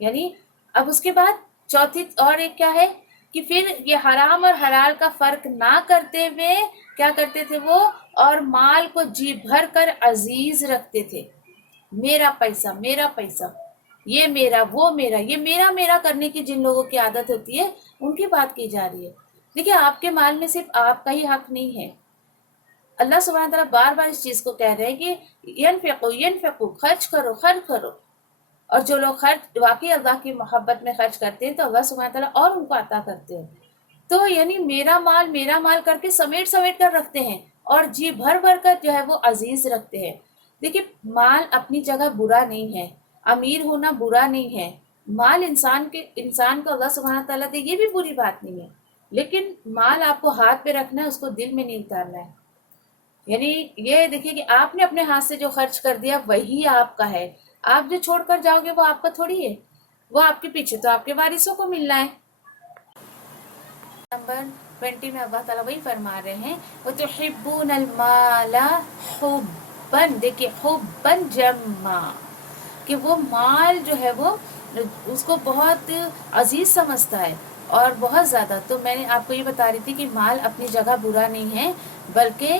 یعنی اب اس کے بعد چوتھی اور ایک کیا ہے کہ پھر یہ حرام اور حلال کا فرق نہ کرتے ہوئے کیا کرتے تھے وہ، اور مال کو جی بھر کر عزیز رکھتے تھے. میرا پیسہ، میرا پیسہ، یہ میرا، وہ میرا، یہ میرا میرا کرنے کی جن لوگوں کی عادت ہوتی ہے ان کی بات کی جا رہی ہے. دیکھیے آپ کے مال میں صرف آپ کا ہی حق نہیں ہے. اللہ سبحانہ تعالیٰ بار بار اس چیز کو کہہ رہے ہیں کہ ینفقو خرچ کرو، خرچ کرو. اور جو لوگ خرچ واقعی اللہ کی محبت میں خرچ کرتے ہیں تو اللہ سبحانہ تعالیٰ اور ان کو عطا کرتے ہیں. تو یعنی میرا مال کر کے سمیٹ سمیٹ کر رکھتے ہیں، اور جی بھر بھر کر جو ہے وہ عزیز رکھتے ہیں. دیکھیے مال اپنی جگہ برا نہیں ہے، امیر ہونا برا نہیں ہے. مال انسان کو اللہ سبحانہ تعالیٰ دے، یہ بھی بری بات نہیں ہے، لیکن مال آپ کو ہاتھ پہ رکھنا ہے، اس کو دل میں نہیں اتارنا ہے. یعنی یہ دیکھیے کہ آپ نے اپنے ہاتھ سے جو خرچ کر دیا وہی آپ کا ہے. آپ جو چھوڑ کر جاؤ گے وہ آپ کا تھوڑی ہے، وہ آپ کے پیچھے تو آپ کے وارثوں کو ملنا ہے. نمبر 20 میں اللہ تعالیٰ وہی فرما رہے ہیں وَتُحِبُّونَ الْمَالَ حُبًّا. دیکھیے حُبًّا جَمًّا، کہ وہ مال جو ہے وہ اس کو بہت عزیز سمجھتا ہے اور بہت زیادہ. تو میں نے آپ کو یہ بتا رہی تھی کہ مال اپنی جگہ برا نہیں ہے، بلکہ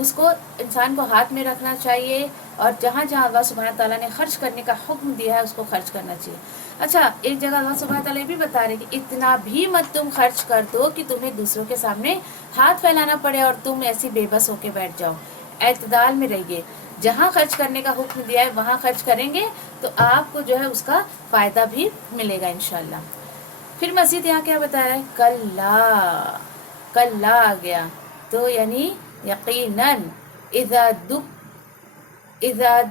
اس کو انسان کو ہاتھ میں رکھنا چاہیے، اور جہاں جہاں اللہ سبحانہ تعالیٰ نے خرچ کرنے کا حکم دیا ہے اس کو خرچ کرنا چاہیے۔ اچھا، ایک جگہ اللہ سبحانہ تعالیٰ یہ بھی بتا رہے کہ اتنا بھی مت تم خرچ کر دو کہ تمہیں دوسروں کے سامنے ہاتھ پھیلانا پڑے اور تم ایسی بے بس ہو کے بیٹھ جاؤ۔ اعتدال میں رہیے، جہاں خرچ کرنے کا حکم دیا ہے وہاں خرچ کریں گے تو آپ کو جو ہے اس کا فائدہ بھی ملے گا انشاءاللہ۔ پھر مزید یہاں کیا بتایا ہے؟ کل آ گیا تو یعنی یقیناً اذا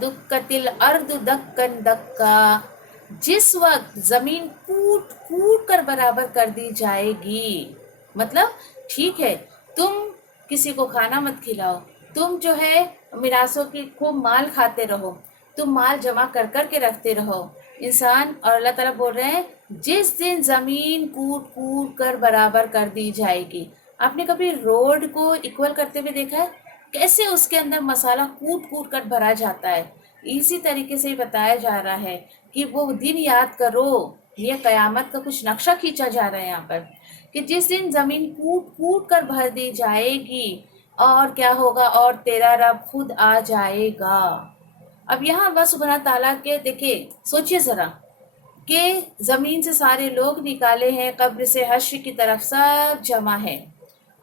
دکت الارض دکن دکا، جس وقت زمین کوٹ کوٹ کر برابر کر دی جائے گی۔ مطلب ٹھیک ہے تم کسی کو کھانا مت کھلاؤ، تم جو ہے میراثوں کی خوب مال کھاتے رہو، تم مال جمع کر کر کے رکھتے رہو انسان، اور اللہ تعالیٰ بول رہے ہیں جس دن زمین کوٹ کوٹ کر برابر کر دی جائے گی۔ آپ نے کبھی روڈ کو ایکول کرتے ہوئے دیکھا ہے؟ کیسے اس کے اندر مسالہ کوٹ کوٹ کر بھرا جاتا ہے۔ اسی طریقے سے بتایا جا رہا ہے کہ وہ دن یاد کرو، یہ قیامت کا کچھ نقشہ کھینچا جا رہا ہے یہاں پر، کہ جس دن زمین کوٹ کوٹ کر بھر دی جائے گی اور کیا ہوگا، اور تیرا رب خود آ جائے گا۔ اب یہاں اللہ سبحانہ تعالیٰ کے دیکھیں، سوچئے ذرا کہ زمین سے سارے لوگ نکالے ہیں، قبر سے حشر کی طرف سب جمع ہے،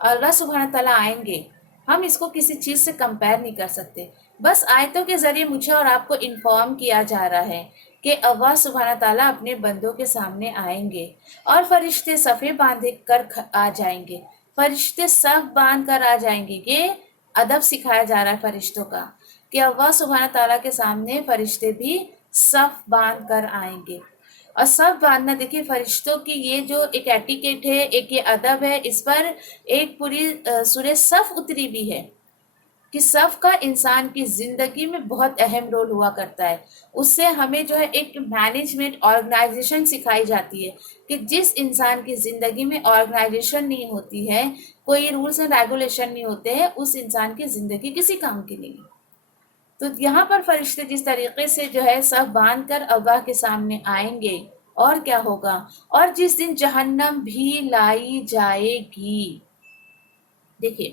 اللہ سبحانہ تعالیٰ آئیں گے۔ ہم اس کو کسی چیز سے کمپیر نہیں کر سکتے، بس آیتوں کے ذریعے مجھے اور آپ کو انفارم کیا جا رہا ہے کہ اللہ سبحانہ تعالیٰ اپنے بندوں کے سامنے آئیں گے اور فرشتے صفیں باندھ کر آ جائیں گے، فرشتے صف باندھ کر آ جائیں گے۔ یہ ادب سکھایا جا رہا ہے فرشتوں کا کہ اللہ سبحانہ تعالیٰ کے سامنے فرشتے بھی صف باندھ کر آئیں گے۔ اور صف باندھنا، دیکھیے فرشتوں کی یہ جو ایک ایٹیکیٹ ہے، ایک یہ ادب ہے، اس پر ایک پوری سورہ صف اتری بھی ہے کہ صف کا انسان کی زندگی میں بہت اہم رول ہوا کرتا ہے۔ اس سے ہمیں جو ہے ایک مینجمنٹ، آرگنائزیشن سکھائی جاتی ہے کہ جس انسان کی زندگی میں آرگنائزیشن نہیں ہوتی ہے، کوئی رولز اینڈ ریگولیشن نہیں ہوتے ہیں، اس انسان کی زندگی کسی کام کی نہیں ہے۔ تو یہاں پر فرشتے جس طریقے سے جو ہے صف باندھ کر اللہ کے سامنے آئیں گے، اور کیا ہوگا، اور جس دن جہنم بھی لائی جائے گی۔ دیکھیں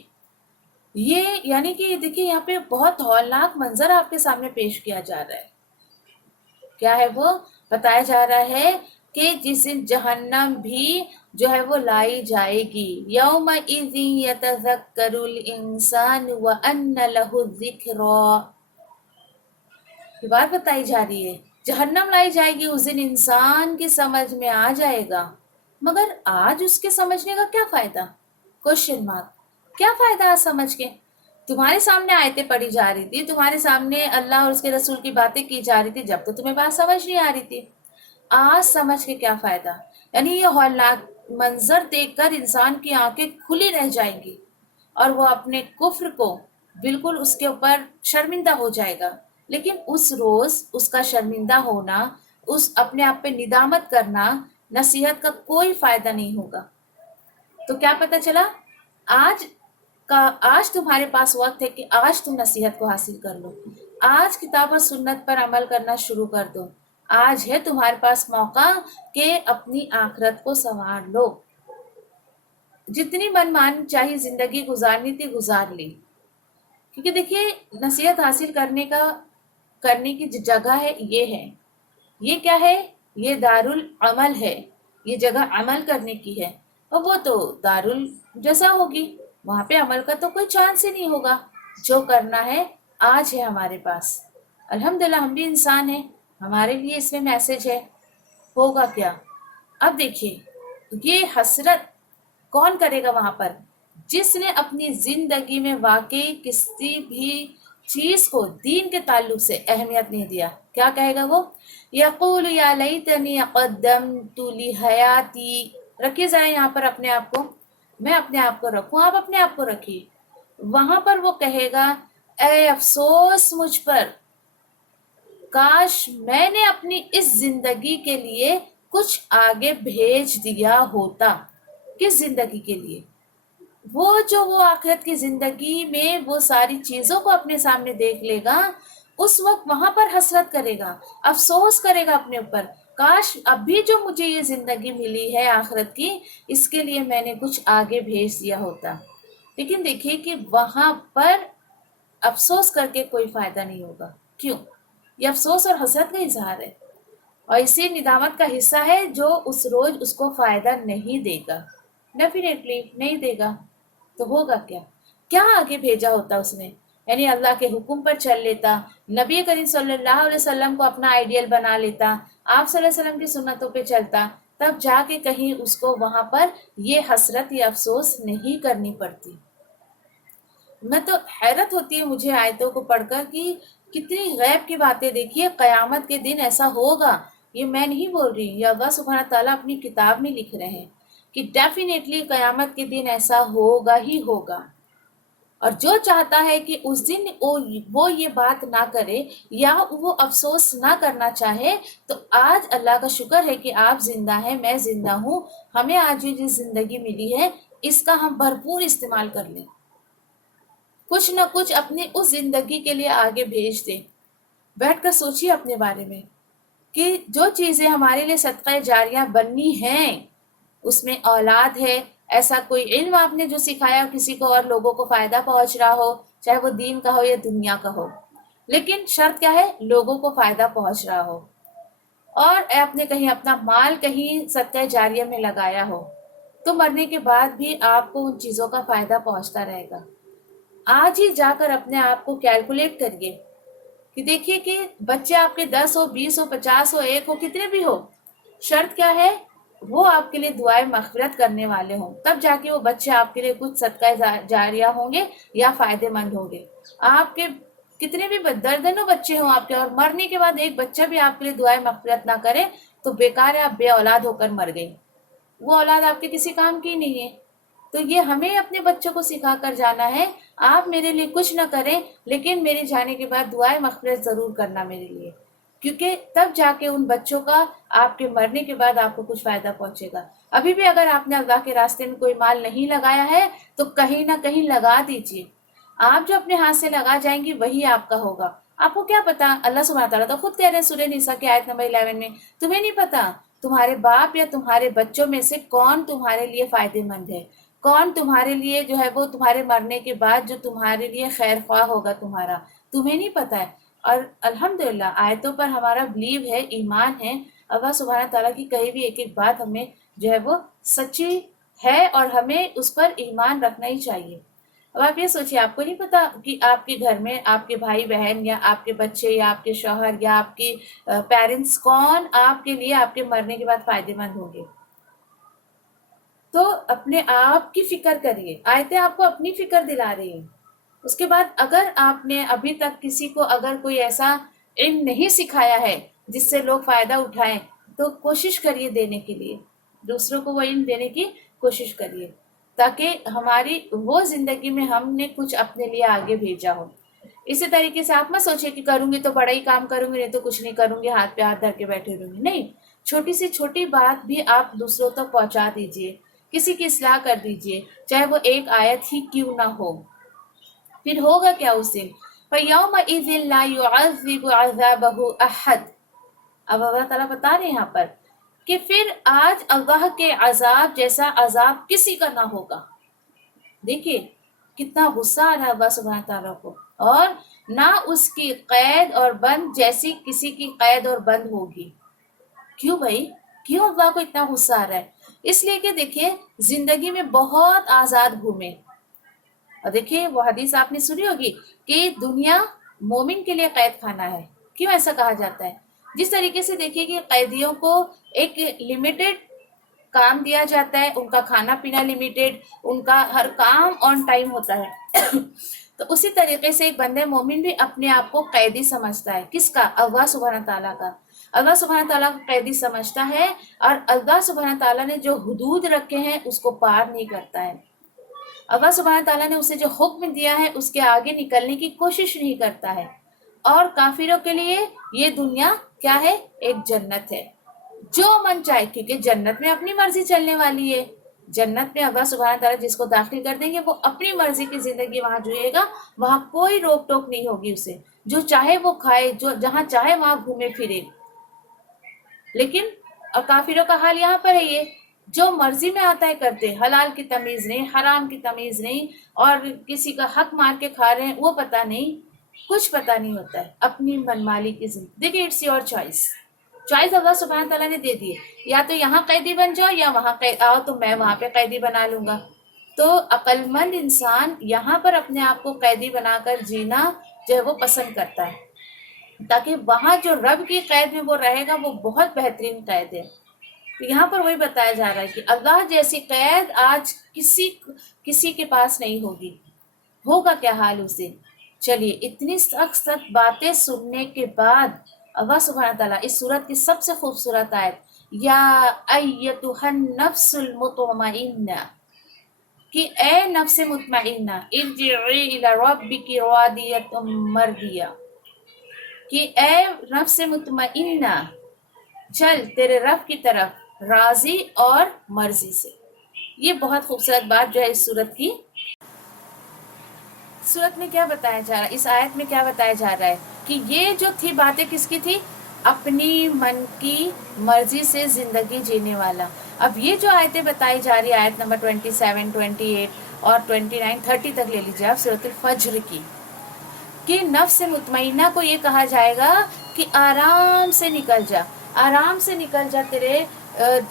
یہ یعنی کہ دیکھیں یہاں پہ بہت ہولناک منظر آپ کے سامنے پیش کیا جا رہا ہے۔ کیا ہے وہ؟ بتایا جا رہا ہے کہ جس دن جہنم بھی جو ہے وہ لائی جائے گی۔ یومئذ یتذکر الانسان وان لہ الذکریٰ، یہ بات بتائی جا رہی ہے جہنم لائی جائے گی، اس دن انسان کی سمجھ میں آ جائے گا، مگر آج اس کے سمجھنے کا کیا فائدہ؟ کوشچن مارک، کیا فائدہ آج سمجھ کے؟ تمہارے سامنے آیتیں پڑھی جا رہی تھی، تمہارے سامنے اللہ اور اس کے رسول کی باتیں کی جا رہی تھی، جب تو تمہیں بات سمجھ نہیں آ رہی تھی، آج سمجھ کے کیا فائدہ؟ یعنی یہ ہولناک منظر دیکھ کر انسان کی آنکھیں کھلی رہ جائیں گی اور وہ اپنے کفر کو بالکل اس کے اوپر شرمندہ ہو جائے گا۔ لیکن اس روز اس کا شرمندہ ہونا، اس اپنے آپ پہ ندامت کرنا، نصیحت کا کوئی فائدہ نہیں ہوگا۔ تو کیا پتہ چلا؟ آج تمہارے پاس وقت ہے کہ آج تم نصیحت کو حاصل کر لو، آج کتاب اور سنت پر عمل کرنا شروع کر دو، آج ہے تمہارے پاس موقع کہ اپنی آخرت کو سنوار لو۔ جتنی من چاہی زندگی گزارنی تھی گزار لی، کیونکہ دیکھیے نصیحت حاصل کرنے کی جو جگہ ہے، یہ کیا ہے؟ یہ دارالعمل ہے، یہ جگہ عمل کرنے کی ہے، اور وہ تو دارال جزا ہوگی، وہاں پہ عمل کا تو کوئی چانس ہی نہیں ہوگا۔ جو کرنا ہے آج ہے ہمارے پاس، الحمدللہ ہم بھی انسان ہیں، ہمارے لیے اس میں میسج ہے، ہوگا کیا؟ اب دیکھیے یہ حسرت کون کرے گا وہاں پر؟ جس نے اپنی زندگی میں واقعی کسی بھی چیز کو دین کے تعلق سے اہمیت نہیں دیا۔ کیا کہے گا وہ؟ یقول یا لیتنی قدمت لحیاتی، رکھیے ذرا یہاں پر اپنے آپ کو، میں اپنے آپ کو رکھوں، آپ اپنے آپ کو رکھیے۔ وہاں پر وہ کہے گا اے افسوس مجھ پر، کاش میں نے اپنی اس زندگی کے لیے کچھ آگے بھیج دیا ہوتا۔ کس زندگی کے لیے؟ وہ آخرت کی زندگی میں وہ ساری چیزوں کو اپنے سامنے دیکھ لے گا، اس وقت وہاں پر حسرت کرے گا، افسوس کرے گا اپنے اوپر، کاش اب بھی جو مجھے یہ زندگی ملی ہے آخرت کی، اس کے لیے میں نے کچھ آگے بھیج دیا ہوتا۔ لیکن دیکھیے کہ وہاں پر افسوس کر کے کوئی فائدہ نہیں ہوگا. کیوں؟ یہ افسوس اور حسرت کا اظہار ہے اور اسی ندامت کا حصہ ہے جو اس روز اس کو فائدہ نہیں دے گا. ڈیفینیٹلی نہیں دے گا. تو ہوگا کیا؟ کیا آگے بھیجا ہوتا اس نے؟ یعنی اللہ کے حکم پر چل لیتا، نبی کریم صلی اللہ علیہ وسلم کو اپنا آئیڈیل بنا لیتا، آپ صلی اللہ علیہ وسلم کی سنتوں پہ چلتا، تب جا کے کہیں اس کو وہاں پر یہ حسرت یا افسوس نہیں کرنی پڑتی. میں تو حیرت ہوتی ہے مجھے آیتوں کو پڑھ کر کہ کتنی غیب کی باتیں. دیکھیے قیامت کے دن ایسا ہوگا، یہ میں نہیں بول رہی، یہ اللہ سبحانہ تعالیٰ اپنی کتاب میں لکھ رہے ہیں کہ ڈیفینیٹلی قیامت کے دن ایسا ہوگا ہی ہوگا. اور جو چاہتا ہے کہ اس دن وہ یہ بات نہ کرے یا وہ افسوس نہ کرنا چاہے، تو آج اللہ کا شکر ہے کہ آپ زندہ ہیں، میں زندہ ہوں، ہمیں آج یہ جس زندگی ملی ہے اس کا ہم بھرپور استعمال کر لیں، کچھ نہ کچھ اپنی اس زندگی کے لیے آگے بھیج دیں. بیٹھ کر سوچیے اپنے بارے میں کہ جو چیزیں ہمارے لیے صدقہ جاریہ بننی ہیں، اس میں اولاد ہے، ایسا کوئی علم آپ نے جو سکھایا کسی کو اور لوگوں کو فائدہ پہنچ رہا ہو، چاہے وہ دین کا ہو یا دنیا کا ہو، لیکن شرط کیا ہے؟ لوگوں کو فائدہ پہنچ رہا ہو. اور آپ نے کہیں اپنا مال کہیں صدقہ جاریہ میں لگایا ہو، تو مرنے کے بعد بھی آپ کو ان چیزوں کا فائدہ پہنچتا رہے گا. آج ہی جا کر اپنے آپ کو کیلکولیٹ کریے کہ دیکھیے کہ بچے آپ کے 10 ہو، 20 ہو، 50 ہو، 1 ہو، کتنے بھی ہو، شرط کیا ہے؟ وہ آپ کے لیے دعائیں مغفرت کرنے والے ہوں، تب جا کے وہ بچے آپ کے لیے کچھ صدقہ جاریہ ہوں گے یا فائدے مند ہوں گے. آپ کے کتنے بھی درجنوں بچے ہوں آپ کے، اور مرنے کے بعد ایک بچہ بھی آپ کے لیے دعائیں مغفرت نہ کرے تو بیکار ہے، آپ بے اولاد ہو کر مر گئی، وہ اولاد آپ کے کسی کام کی نہیں ہے. تو یہ ہمیں اپنے بچوں کو سکھا کر جانا ہے، آپ میرے لیے کچھ نہ کریں لیکن میرے جانے کے بعد دعائیں مغفرت ضرور کرنا میرے لیے، کیونکہ تب جا کے ان بچوں کا آپ کے مرنے کے بعد آپ کو کچھ فائدہ پہنچے گا. ابھی بھی اگر آپ نے اللہ کے راستے میں کوئی مال نہیں لگایا ہے تو کہیں نہ کہیں لگا دیجیے. آپ جو اپنے ہاتھ سے لگا جائیں گی وہی آپ کا ہوگا. آپ کو کیا پتا؟ اللہ سبحانہ تعالیٰ تو خود کہہ رہے ہیں سورہ نساء کی آیت نمبر 11 میں، تمہیں نہیں پتا تمہارے باپ یا تمہارے بچوں میں سے کون تمہارے لیے فائدے مند ہے، کون تمہارے لیے جو ہے وہ تمہارے مرنے کے بعد جو تمہارے لیے خیر خواہ ہوگا تمہارا، تمہیں نہیں پتا ہے. اور الحمدللہ آیتوں پر ہمارا بلیو ہے، ایمان ہے، اللہ سبحانہ تعالیٰ کی کہی بھی ایک ایک بات ہمیں جو ہے وہ سچی ہے اور ہمیں اس پر ایمان رکھنا ہی چاہیے. اب آپ یہ سوچیے، آپ کو نہیں پتا کہ آپ کے گھر میں آپ کے بھائی بہن یا آپ کے بچے یا آپ کے شوہر یا آپ کے پیرنٹس کون آپ کے لیے آپ کے مرنے کے بعد فائدے مند ہوں گے. تو اپنے آپ کی فکر کریے، آیتیں آپ کو اپنی فکر دلا رہی ہیں. اس کے بعد اگر آپ نے ابھی تک کسی کو اگر کوئی ایسا علم نہیں سکھایا ہے جس سے لوگ فائدہ اٹھائیں، تو کوشش کریے دینے کے لیے، دوسروں کو وہ علم دینے کی کوشش کریے تاکہ ہماری وہ زندگی میں ہم نے کچھ اپنے لیے آگے بھیجا ہو. اسی طریقے سے آپ مت سوچیں کہ کروں گی تو بڑا ہی کام کروں گی، نہیں تو کچھ نہیں کروں گی، ہاتھ پہ ہاتھ دھر کے بیٹھے رہوں گی. نہیں، چھوٹی سے چھوٹی بات بھی آپ دوسروں تک پہنچا دیجئے، کسی کی اصلاح کر دیجئے، چاہے وہ ایک آیت ہی کیوں نہ ہو. پھر ہوگا کیا اس دن؟ فَيَوْمَئِذٍ لَا يُعَذِّبُ عَذَابَهُ أَحَدٌ. اب اللہ تعالیٰ بتا رہے ہیں یہاں پر کہ پھر آج اللہ کے عذاب جیسا عذاب کسی کا نہ ہوگا. دیکھیے کتنا غصہ آ رہا ہے اللہ سبحانہ تعالیٰ کو، اور نہ اس کی قید اور بند جیسی کسی کی قید اور بند ہوگی. کیوں بھائی؟ کیوں اللہ کو اتنا غصہ آ رہا ہے؟ اس لیے کہ دیکھیے زندگی میں بہت آزاد گھومے. اور دیکھیے وہ حدیث آپ نے سنی ہوگی کہ دنیا مومن کے لیے قید خانہ ہے. کیوں ایسا کہا جاتا ہے؟ جس طریقے سے دیکھیے کہ قیدیوں کو ایک لمیٹڈ کام دیا جاتا ہے، ان کا کھانا پینا لمیٹڈ، ان کا ہر کام آن ٹائم ہوتا ہے. تو اسی طریقے سے ایک بندہ مومن بھی اپنے آپ کو قیدی سمجھتا ہے. کس کا؟ اللہ سبحانہ تعالیٰ کا. اللہ سبحانہ تعالیٰ کو قیدی سمجھتا ہے، اور اللہ سبحانہ تعالیٰ نے جو حدود رکھے ہیں اس کو پار نہیں کرتا ہے. اللہ سبحانہ تعالیٰ نے اسے جو حکم دیا ہے اس کے آگے نکلنے کی کوشش نہیں کرتا ہے. اور کافروں کے لیے یہ دنیا کیا ہے؟ ایک جنت ہے. جو من چاہے، کیونکہ جنت میں اپنی مرضی چلنے والی ہے. جنت میں اللہ سبحانہ تعالیٰ جس کو داخل کر دیں گے وہ اپنی مرضی کی زندگی وہاں جیے گا، وہاں کوئی روک ٹوک نہیں ہوگی اسے، جو چاہے وہ کھائے، جو جہاں چاہے وہاں گھومے پھرے. لیکن اور کافروں کا حال یہاں پر ہے یہ، جو مرضی میں آتا ہے کرتے، حلال کی تمیز نہیں، حرام کی تمیز نہیں، اور کسی کا حق مار کے کھا رہے ہیں وہ پتہ نہیں، کچھ پتہ نہیں ہوتا ہے، اپنی من مالی کی زندگی. دیکھیے اٹس یور چوائس، چوائس اللہ سبحانہ تعالیٰ نے دے دی ہے، یا تو یہاں قیدی بن جاؤ یا وہاں آؤ تو میں وہاں پہ قیدی بنا لوں گا. تو عقل مند انسان یہاں پر اپنے آپ کو قیدی بنا کر جینا جو ہے وہ پسند کرتا ہے، تاکہ وہاں جو رب کی قید میں وہ رہے گا وہ بہت بہترین قید ہے. تو یہاں پر وہی بتایا جا رہا ہے کہ اللہ جیسی قید آج کسی کے پاس نہیں ہوگی، ہوگا کیا حال اس دن. چلیے اتنی سخت سخت باتیں سننے کے بعد اللہ سبحانہ تعالیٰ اس صورت کی سب سے خوبصورت آیت یا ایتھا النفس المطمئنہ، کہ اے نفس مطمئنہ ارجعی الی ربک راضیۃ مرضیہ، کہ اے نفس مطمئنہ چل تیرے رب کی طرف راضی اور مرضی سے. یہ بہت خوبصورت بات جو ہے اس صورت میں کیا بتایا جا رہا ہے، اس آیت میں کیا بتایا جا رہا ہے کہ یہ جو تھی باتیں کس کی تھی، اپنی من کی مرضی سے زندگی جینے والا. اب یہ جو آیتیں بتائی جا رہی ہے آیت نمبر 27 28 اور 29 30 تک لے لیجیے آپ سورۃ الفجر کی، کہ نفس مطمئنہ کو یہ کہا جائے گا کہ آرام سے نکل جا، آرام سے نکل جا تیرے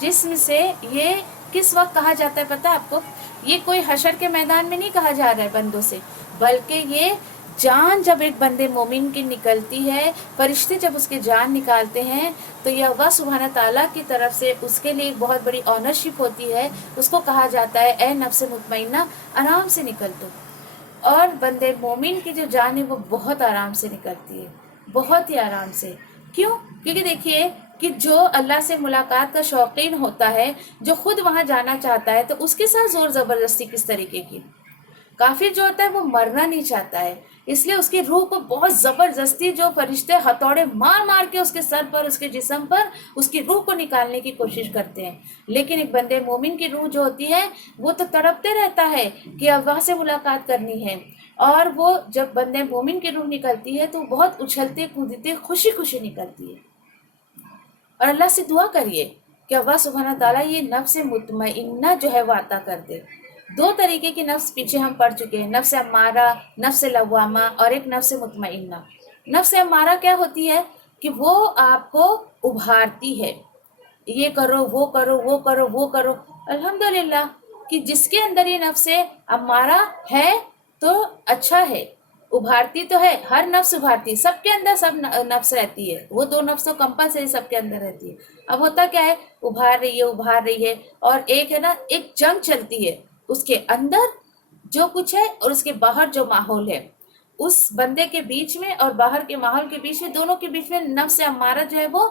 جسم سے. یہ کس وقت کہا جاتا ہے پتہ آپ کو؟ یہ کوئی حشر کے میدان میں نہیں کہا جا رہا ہے بندوں سے، بلکہ یہ جان جب ایک بندے مومن کی نکلتی ہے، فرشتے جب اس کی جان نکالتے ہیں تو یہ اللہ سبحانہ تعالیٰ کی طرف سے اس کے لیے ایک بہت بڑی آنرشپ ہوتی ہے. اس کو کہا جاتا ہے اے نفس مطمئنہ آرام سے نکل تو. اور بندے مومن کی جو جان ہے وہ بہت آرام سے نکلتی ہے، بہت ہی آرام سے. کیوں؟ کیونکہ دیکھیے کہ جو اللہ سے ملاقات کا شوقین ہوتا ہے، جو خود وہاں جانا چاہتا ہے، تو اس کے ساتھ زور زبردستی کس طریقے کی. کافر جو ہوتا ہے وہ مرنا نہیں چاہتا ہے، اس لیے اس کی روح کو بہت زبردستی جو فرشتے ہتھوڑے مار مار کے اس کے سر پر، اس کے جسم پر اس کی روح کو نکالنے کی کوشش کرتے ہیں. لیکن ایک بندے مومن کی روح جو ہوتی ہے وہ تو تڑپتے رہتا ہے کہ اللہ سے ملاقات کرنی ہے. اور وہ جب بندے مومن کی روح نکلتی ہے تو بہت اچھلتے کودتے خوشی خوشی نکلتی ہے. اور اللہ سے دعا کریے کہ اللہ سبحانہ تعالیٰ یہ نفس مطمئنہ جو ہے وہ عطا کر دے. دو طریقے کے نفس پیچھے ہم پڑھ چکے ہیں، نفس امارہ، نفس لوامہ، اور ایک نفس مطمئنہ. نفس امارہ کیا ہوتی ہے کہ وہ آپ کو ابھارتی ہے، یہ کرو وہ کرو وہ کرو وہ کرو. الحمدللہ کہ جس کے اندر یہ نفس امارہ ہے تو اچھا ہے، ابھارتی تو ہے، ہر نفس ابھارتی، سب کے اندر سب نفس رہتی ہے، وہ دو نفس تو کمپلسری سب کے اندر رہتی ہے. اب ہوتا کیا ہے، ابھار رہی ہے، اور ایک ہے نا ایک جنگ چلتی ہے اس کے اندر جو کچھ ہے اور اس کے باہر جو ماحول ہے، اس بندے کے بیچ میں اور باہر کے ماحول کے بیچ میں، دونوں کے بیچ میں نفس امارہ جو ہے وہ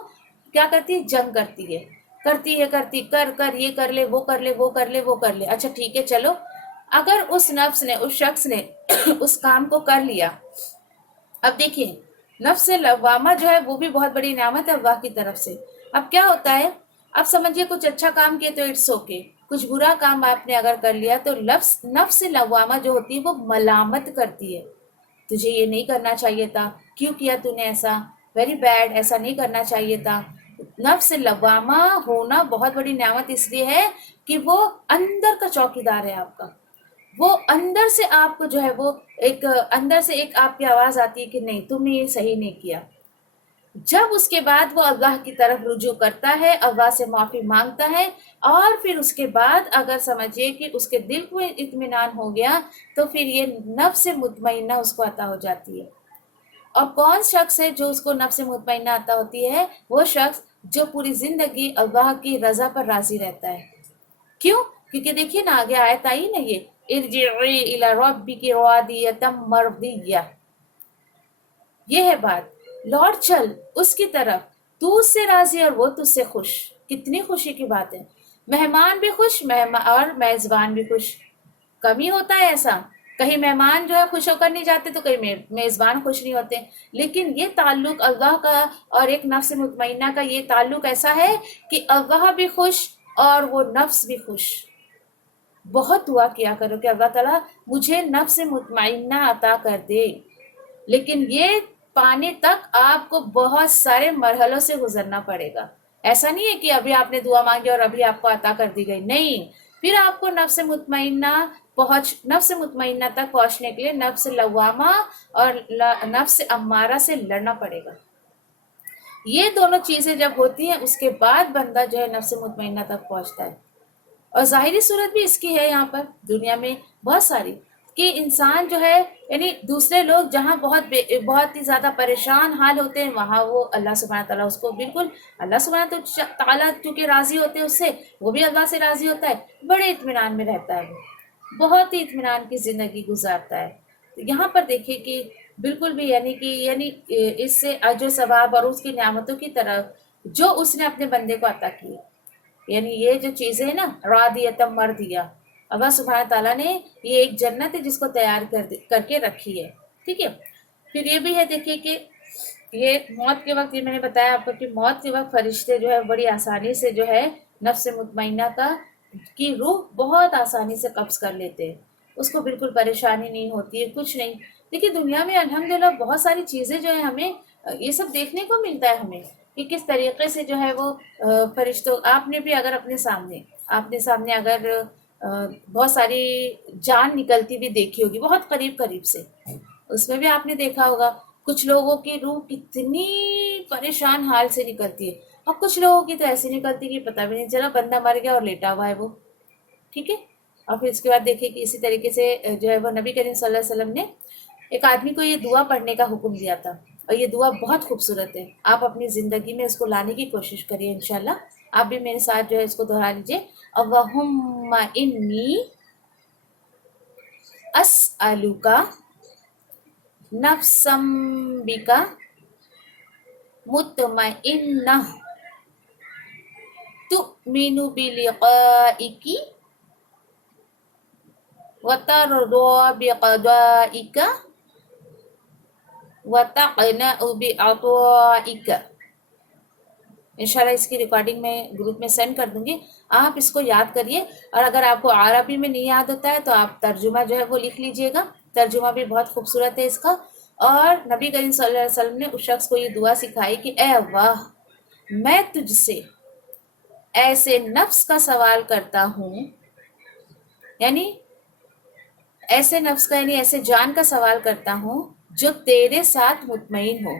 کیا کرتی ہے، جنگ کرتی ہے، کر یہ کر لے وہ کر لے وہ کر لے وہ کر لے. اچھا ٹھیک ہے چلو، اگر اس نفس نے، اس شخص نے اس کام کو کر لیا. اب دیکھیں نفس لوامہ جو ہے وہ بھی بہت بڑی نعمت ہے اللہ کی طرف سے. اب کیا ہوتا ہے، اب سمجھیے کچھ اچھا کام کیا تو اٹس اوکے، کچھ برا کام آپ نے اگر کر لیا تو نفس لوامہ جو ہوتی ہے وہ ملامت کرتی ہے، تجھے یہ نہیں کرنا چاہیے تھا، کیوں کیا تو نے ایسا، ویری بیڈ، ایسا نہیں کرنا چاہیے تھا. نفس لوامہ ہونا بہت بڑی نعمت اس لیے ہے کہ وہ اندر کا چوکیدار ہے آپ کا. وہ اندر سے آپ کو جو ہے وہ ایک اندر سے ایک آپ کی آواز آتی ہے کہ نہیں تم نے یہ صحیح نہیں کیا. جب اس کے بعد وہ اللہ کی طرف رجوع کرتا ہے، اللہ سے معافی مانگتا ہے، اور پھر اس کے بعد اگر سمجھے کہ اس کے دل کو اطمینان ہو گیا تو پھر یہ نفس مطمئنہ اس کو عطا ہو جاتی ہے. اور کون شخص ہے جو اس کو نفس مطمئنہ عطا ہوتی ہے؟ وہ شخص جو پوری زندگی اللہ کی رضا پر راضی رہتا ہے. کیوں؟ کیونکہ دیکھیے نا آگے آیت آئی نا، یہ ارجعی الی ربک راضیۃ مرضیہ، یہ ہے بات، لوٹ چل اس کی طرف، تو اس سے راضی اور وہ تجھ سے خوش. کتنی خوشی کی بات ہے، مہمان بھی خوش اور میزبان بھی خوش. کمی ہوتا ہے ایسا، کہیں مہمان جو ہے خوش ہو کر نہیں جاتے تو کہیں میزبان خوش نہیں ہوتے. لیکن یہ تعلق اللہ کا اور ایک نفس مطمئنہ کا، یہ تعلق ایسا ہے کہ اللہ بھی خوش اور وہ نفس بھی خوش. بہت دعا کیا کرو کہ اللہ تعالیٰ مجھے نفس مطمئنہ عطا کر دے. لیکن یہ پانے تک آپ کو بہت سارے مرحلوں سے گزرنا پڑے گا. ایسا نہیں ہے کہ ابھی آپ نے دعا مانگی اور ابھی آپ کو عطا کر دی گئی، نہیں، پھر آپ کو نفس مطمئنہ تک پہنچنے کے لیے نفس لوامہ اور نفس امارہ سے لڑنا پڑے گا. یہ دونوں چیزیں جب ہوتی ہیں اس کے بعد بندہ جو ہے نفس مطمئنہ تک پہنچتا ہے. اور ظاہری صورت بھی اس کی ہے یہاں پر دنیا میں بہت ساری، کہ انسان جو ہے یعنی دوسرے لوگ جہاں بہت ہی زیادہ پریشان حال ہوتے ہیں، وہاں وہ اللہ سبحانہ تعالیٰ اس کو بالکل، اللہ سبحانہ تعالیٰ چونکہ راضی ہوتے ہیں اس سے، وہ بھی اللہ سے راضی ہوتا ہے، بڑے اطمینان میں رہتا ہے، وہ بہت ہی اطمینان کی زندگی گزارتا ہے. تو یہاں پر دیکھیں کہ بالکل بھی یعنی اس سے اجر ثواب اور اس کی نعمتوں کی طرف جو اس نے اپنے بندے کو عطا کی، یعنی یہ جو چیزیں ہیں نا، رادیتم مردیہ، اللہ سبحانہ تعالیٰ نے یہ ایک جنت ہے جس کو تیار کر کے رکھی ہے. ٹھیک ہے. پھر یہ بھی ہے دیکھیے کہ یہ موت کے وقت، یہ میں نے بتایا آپ کو کہ موت کے وقت فرشتے جو ہے بڑی آسانی سے جو ہے نفس مطمئنہ کی روح بہت آسانی سے قبض کر لیتے ہیں، اس کو بالکل پریشانی نہیں ہوتی ہے، کچھ نہیں. دیکھیے دنیا میں الحمدللہ بہت ساری چیزیں جو ہیں ہمیں یہ سب دیکھنے کو ملتا ہے ہمیں، کہ کس طریقے سے جو ہے وہ فرشتوں، آپ نے بھی اگر اپنے سامنے اگر بہت ساری جان نکلتی بھی دیکھی ہوگی بہت قریب سے، اس میں بھی آپ نے دیکھا ہوگا کچھ لوگوں کی روح کتنی پریشان حال سے نکلتی ہے، اور کچھ لوگوں کی تو ایسی نکلتی کہ پتہ بھی نہیں چلا بندہ مر گیا اور لیٹا ہوا ہے وہ. ٹھیک ہے. اور پھر اس کے بعد دیکھیں کہ اسی طریقے سے جو ہے وہ نبی کریم صلی اللہ علیہ وسلم نے ایک آدمی کو یہ دعا پڑھنے کا حکم دیا تھا، اور یہ دعا بہت خوبصورت ہے، آپ اپنی زندگی میں اس کو لانے کی کوشش کریے انشاءاللہ. آپ بھی میرے ساتھ جو ہے اس کو دہرا لیجیے. اللہم انی اسألک نفسا بک مطمئنہ تؤمن بلقائک وترضى بقضائک وتقنع بعطائک. انشاءاللہ اس کی ریکارڈنگ میں گروپ میں سینڈ کر دوں گی، آپ اس کو یاد کریے. اور اگر آپ کو عربی میں نہیں یاد ہوتا ہے تو آپ ترجمہ جو ہے وہ لکھ لیجئے گا، ترجمہ بھی بہت خوبصورت ہے اس کا. اور نبی کریم صلی اللہ علیہ وسلم نے اس شخص کو یہ دعا سکھائی کہ اے اللہ، میں تجھ سے ایسے نفس کا سوال کرتا ہوں، یعنی ایسے نفس کا، یعنی ایسے جان کا سوال کرتا ہوں جو تیرے ساتھ مطمئن ہو.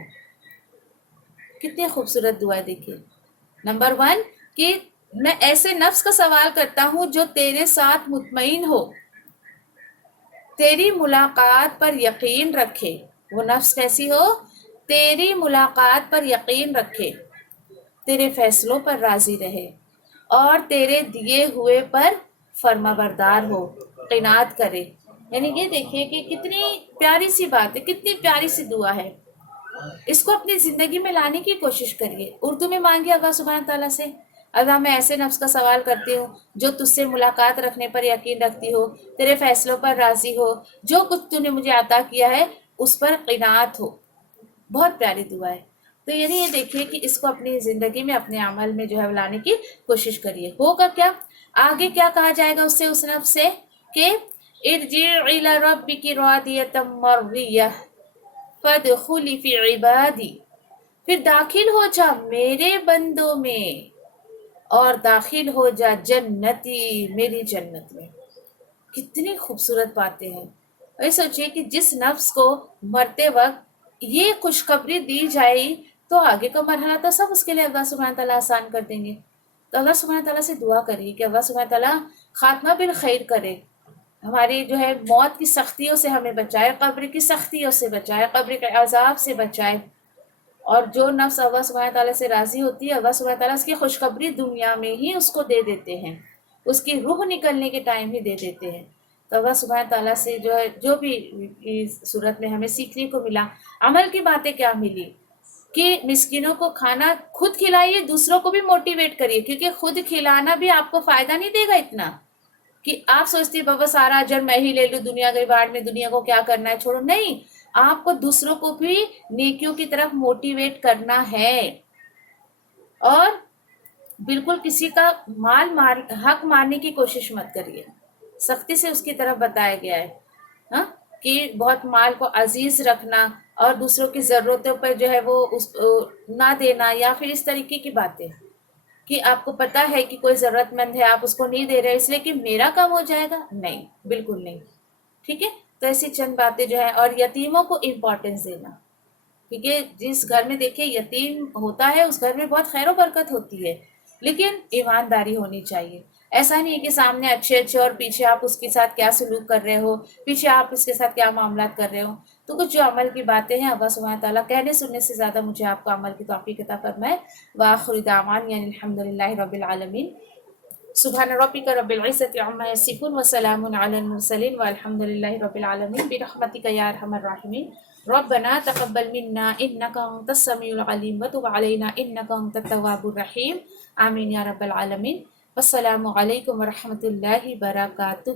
کتنی خوبصورت دعا دیکھیے. نمبر 1 کہ میں ایسے نفس کا سوال کرتا ہوں جو تیرے ساتھ مطمئن ہو، تیری ملاقات پر یقین رکھے. وہ نفس کیسی ہو؟ تیری ملاقات پر یقین رکھے، تیرے فیصلوں پر راضی رہے، اور تیرے دیے ہوئے پر فرما بردار ہو، قناعت کرے. یعنی یہ دیکھیے کہ کتنی پیاری سی بات ہے، کتنی پیاری سی دعا ہے. اس کو اپنی زندگی میں لانے کی کوشش کریے. اردو میں مانگیے اللہ سبحانہ تعالیٰ سے، اللہ میں ایسے نفس کا سوال کرتی ہوں جو تجھ سے ملاقات رکھنے پر یقین رکھتی ہو، تیرے فیصلوں پر راضی ہو، جو کچھ تو نے مجھے عطا کیا ہے اس پر قناعت ہو. بہت پیاری دعا ہے. تو یہ دیکھیے کہ اس کو اپنی زندگی میں، اپنے عمل میں جو ہے لانے کی کوشش کریے. ہوگا کیا آگے، کیا کہا جائے گا اس سے، اس نفس سے کہ ارجعی الی ربک راضیۃ مرضیہ فادخلی فی عبادی، پھر داخل ہو جا میرے بندوں میں اور داخل ہو جا جنتی، میری جنت میں. کتنی خوبصورت باتیں ہیں. اور سوچئے کہ جس نفس کو مرتے وقت یہ خوشخبری دی جائے تو آگے کا مرحلہ تو سب اس کے لیے اللہ سبحانہ تعالیٰ آسان کر دیں گے. تو اللہ سبحانہ تعالیٰ سے دعا کریے کہ اللہ سبحانہ تعالیٰ خاتمہ بالخیر کرے، ہماری جو ہے موت کی سختیوں سے ہمیں بچائے، قبر کی سختیوں سے بچائے، قبر کے عذاب سے بچائے. اور جو نفس اللہ سبحانہ تعالیٰ سے راضی ہوتی ہے، اللہ سبحانہ تعالیٰ اس کی خوشخبری دنیا میں ہی اس کو دے دیتے ہیں، اس کی روح نکلنے کے ٹائم ہی دے دیتے ہیں. تو اللہ سبحانہ تعالیٰ سے جو ہے جو بھی اس صورت میں ہمیں سیکھنے کو ملا، عمل کی باتیں کیا ملی کہ مسکینوں کو کھانا خود کھلائیے، دوسروں کو بھی موٹیویٹ کریے، کیونکہ خود کھلانا بھی آپ کو فائدہ نہیں دے گا اتنا کہ آپ سوچتی بابا سارا اجر میں ہی لے لوں، دنیا گئی باڑ میں، دنیا کو کیا کرنا ہے، چھوڑو. نہیں، آپ کو دوسروں کو بھی نیکیوں کی طرف موٹیویٹ کرنا ہے. اور بالکل کسی کا حق مارنے کی کوشش مت کریے، سختی سے اس کی طرف بتایا گیا ہے ہاں کہ بہت مال کو عزیز رکھنا اور دوسروں کی ضرورتوں پر جو ہے وہ نہ دینا، یا پھر اس طریقے کی باتیں. کہ آپ کو پتہ ہے کہ کوئی ضرورت مند ہے، آپ اس کو نہیں دے رہے اس لیے کہ میرا کام ہو جائے گا، نہیں، بالکل نہیں. ٹھیک ہے، تو ایسی چند باتیں جو ہے. اور یتیموں کو امپورٹنس دینا، کیونکہ جس گھر میں دیکھیں یتیم ہوتا ہے اس گھر میں بہت خیر و برکت ہوتی ہے، لیکن ایمانداری ہونی چاہیے. ایسا نہیں ہے کہ سامنے اچھے اچھے اور پیچھے آپ اس کے ساتھ کیا سلوک کر رہے ہو، پیچھے آپ اس کے ساتھ کیا معاملات کر رہے ہو. تو کچھ جو عمل کی باتیں ہیں اللہ سبحانہ تعالیٰ کہنے سننے سے زیادہ مجھے آپ کو عمل کی توفیق عطا فرمائے. وآخر دعوان یعنی الحمدللہ رب العالمین. سبحان ربک رب العزۃ عما یصفون وسلام علی المرسلین والحمد للہ رب العالمین برحمتک یا ارحم الراحمین. ربنا تقبل منا انک انت السمیع العلیم وتب علینا انک انت التواب الرحیم. آمین یا رب العالمین. السلام علیکم ورحمۃ اللہ وبرکاتہ.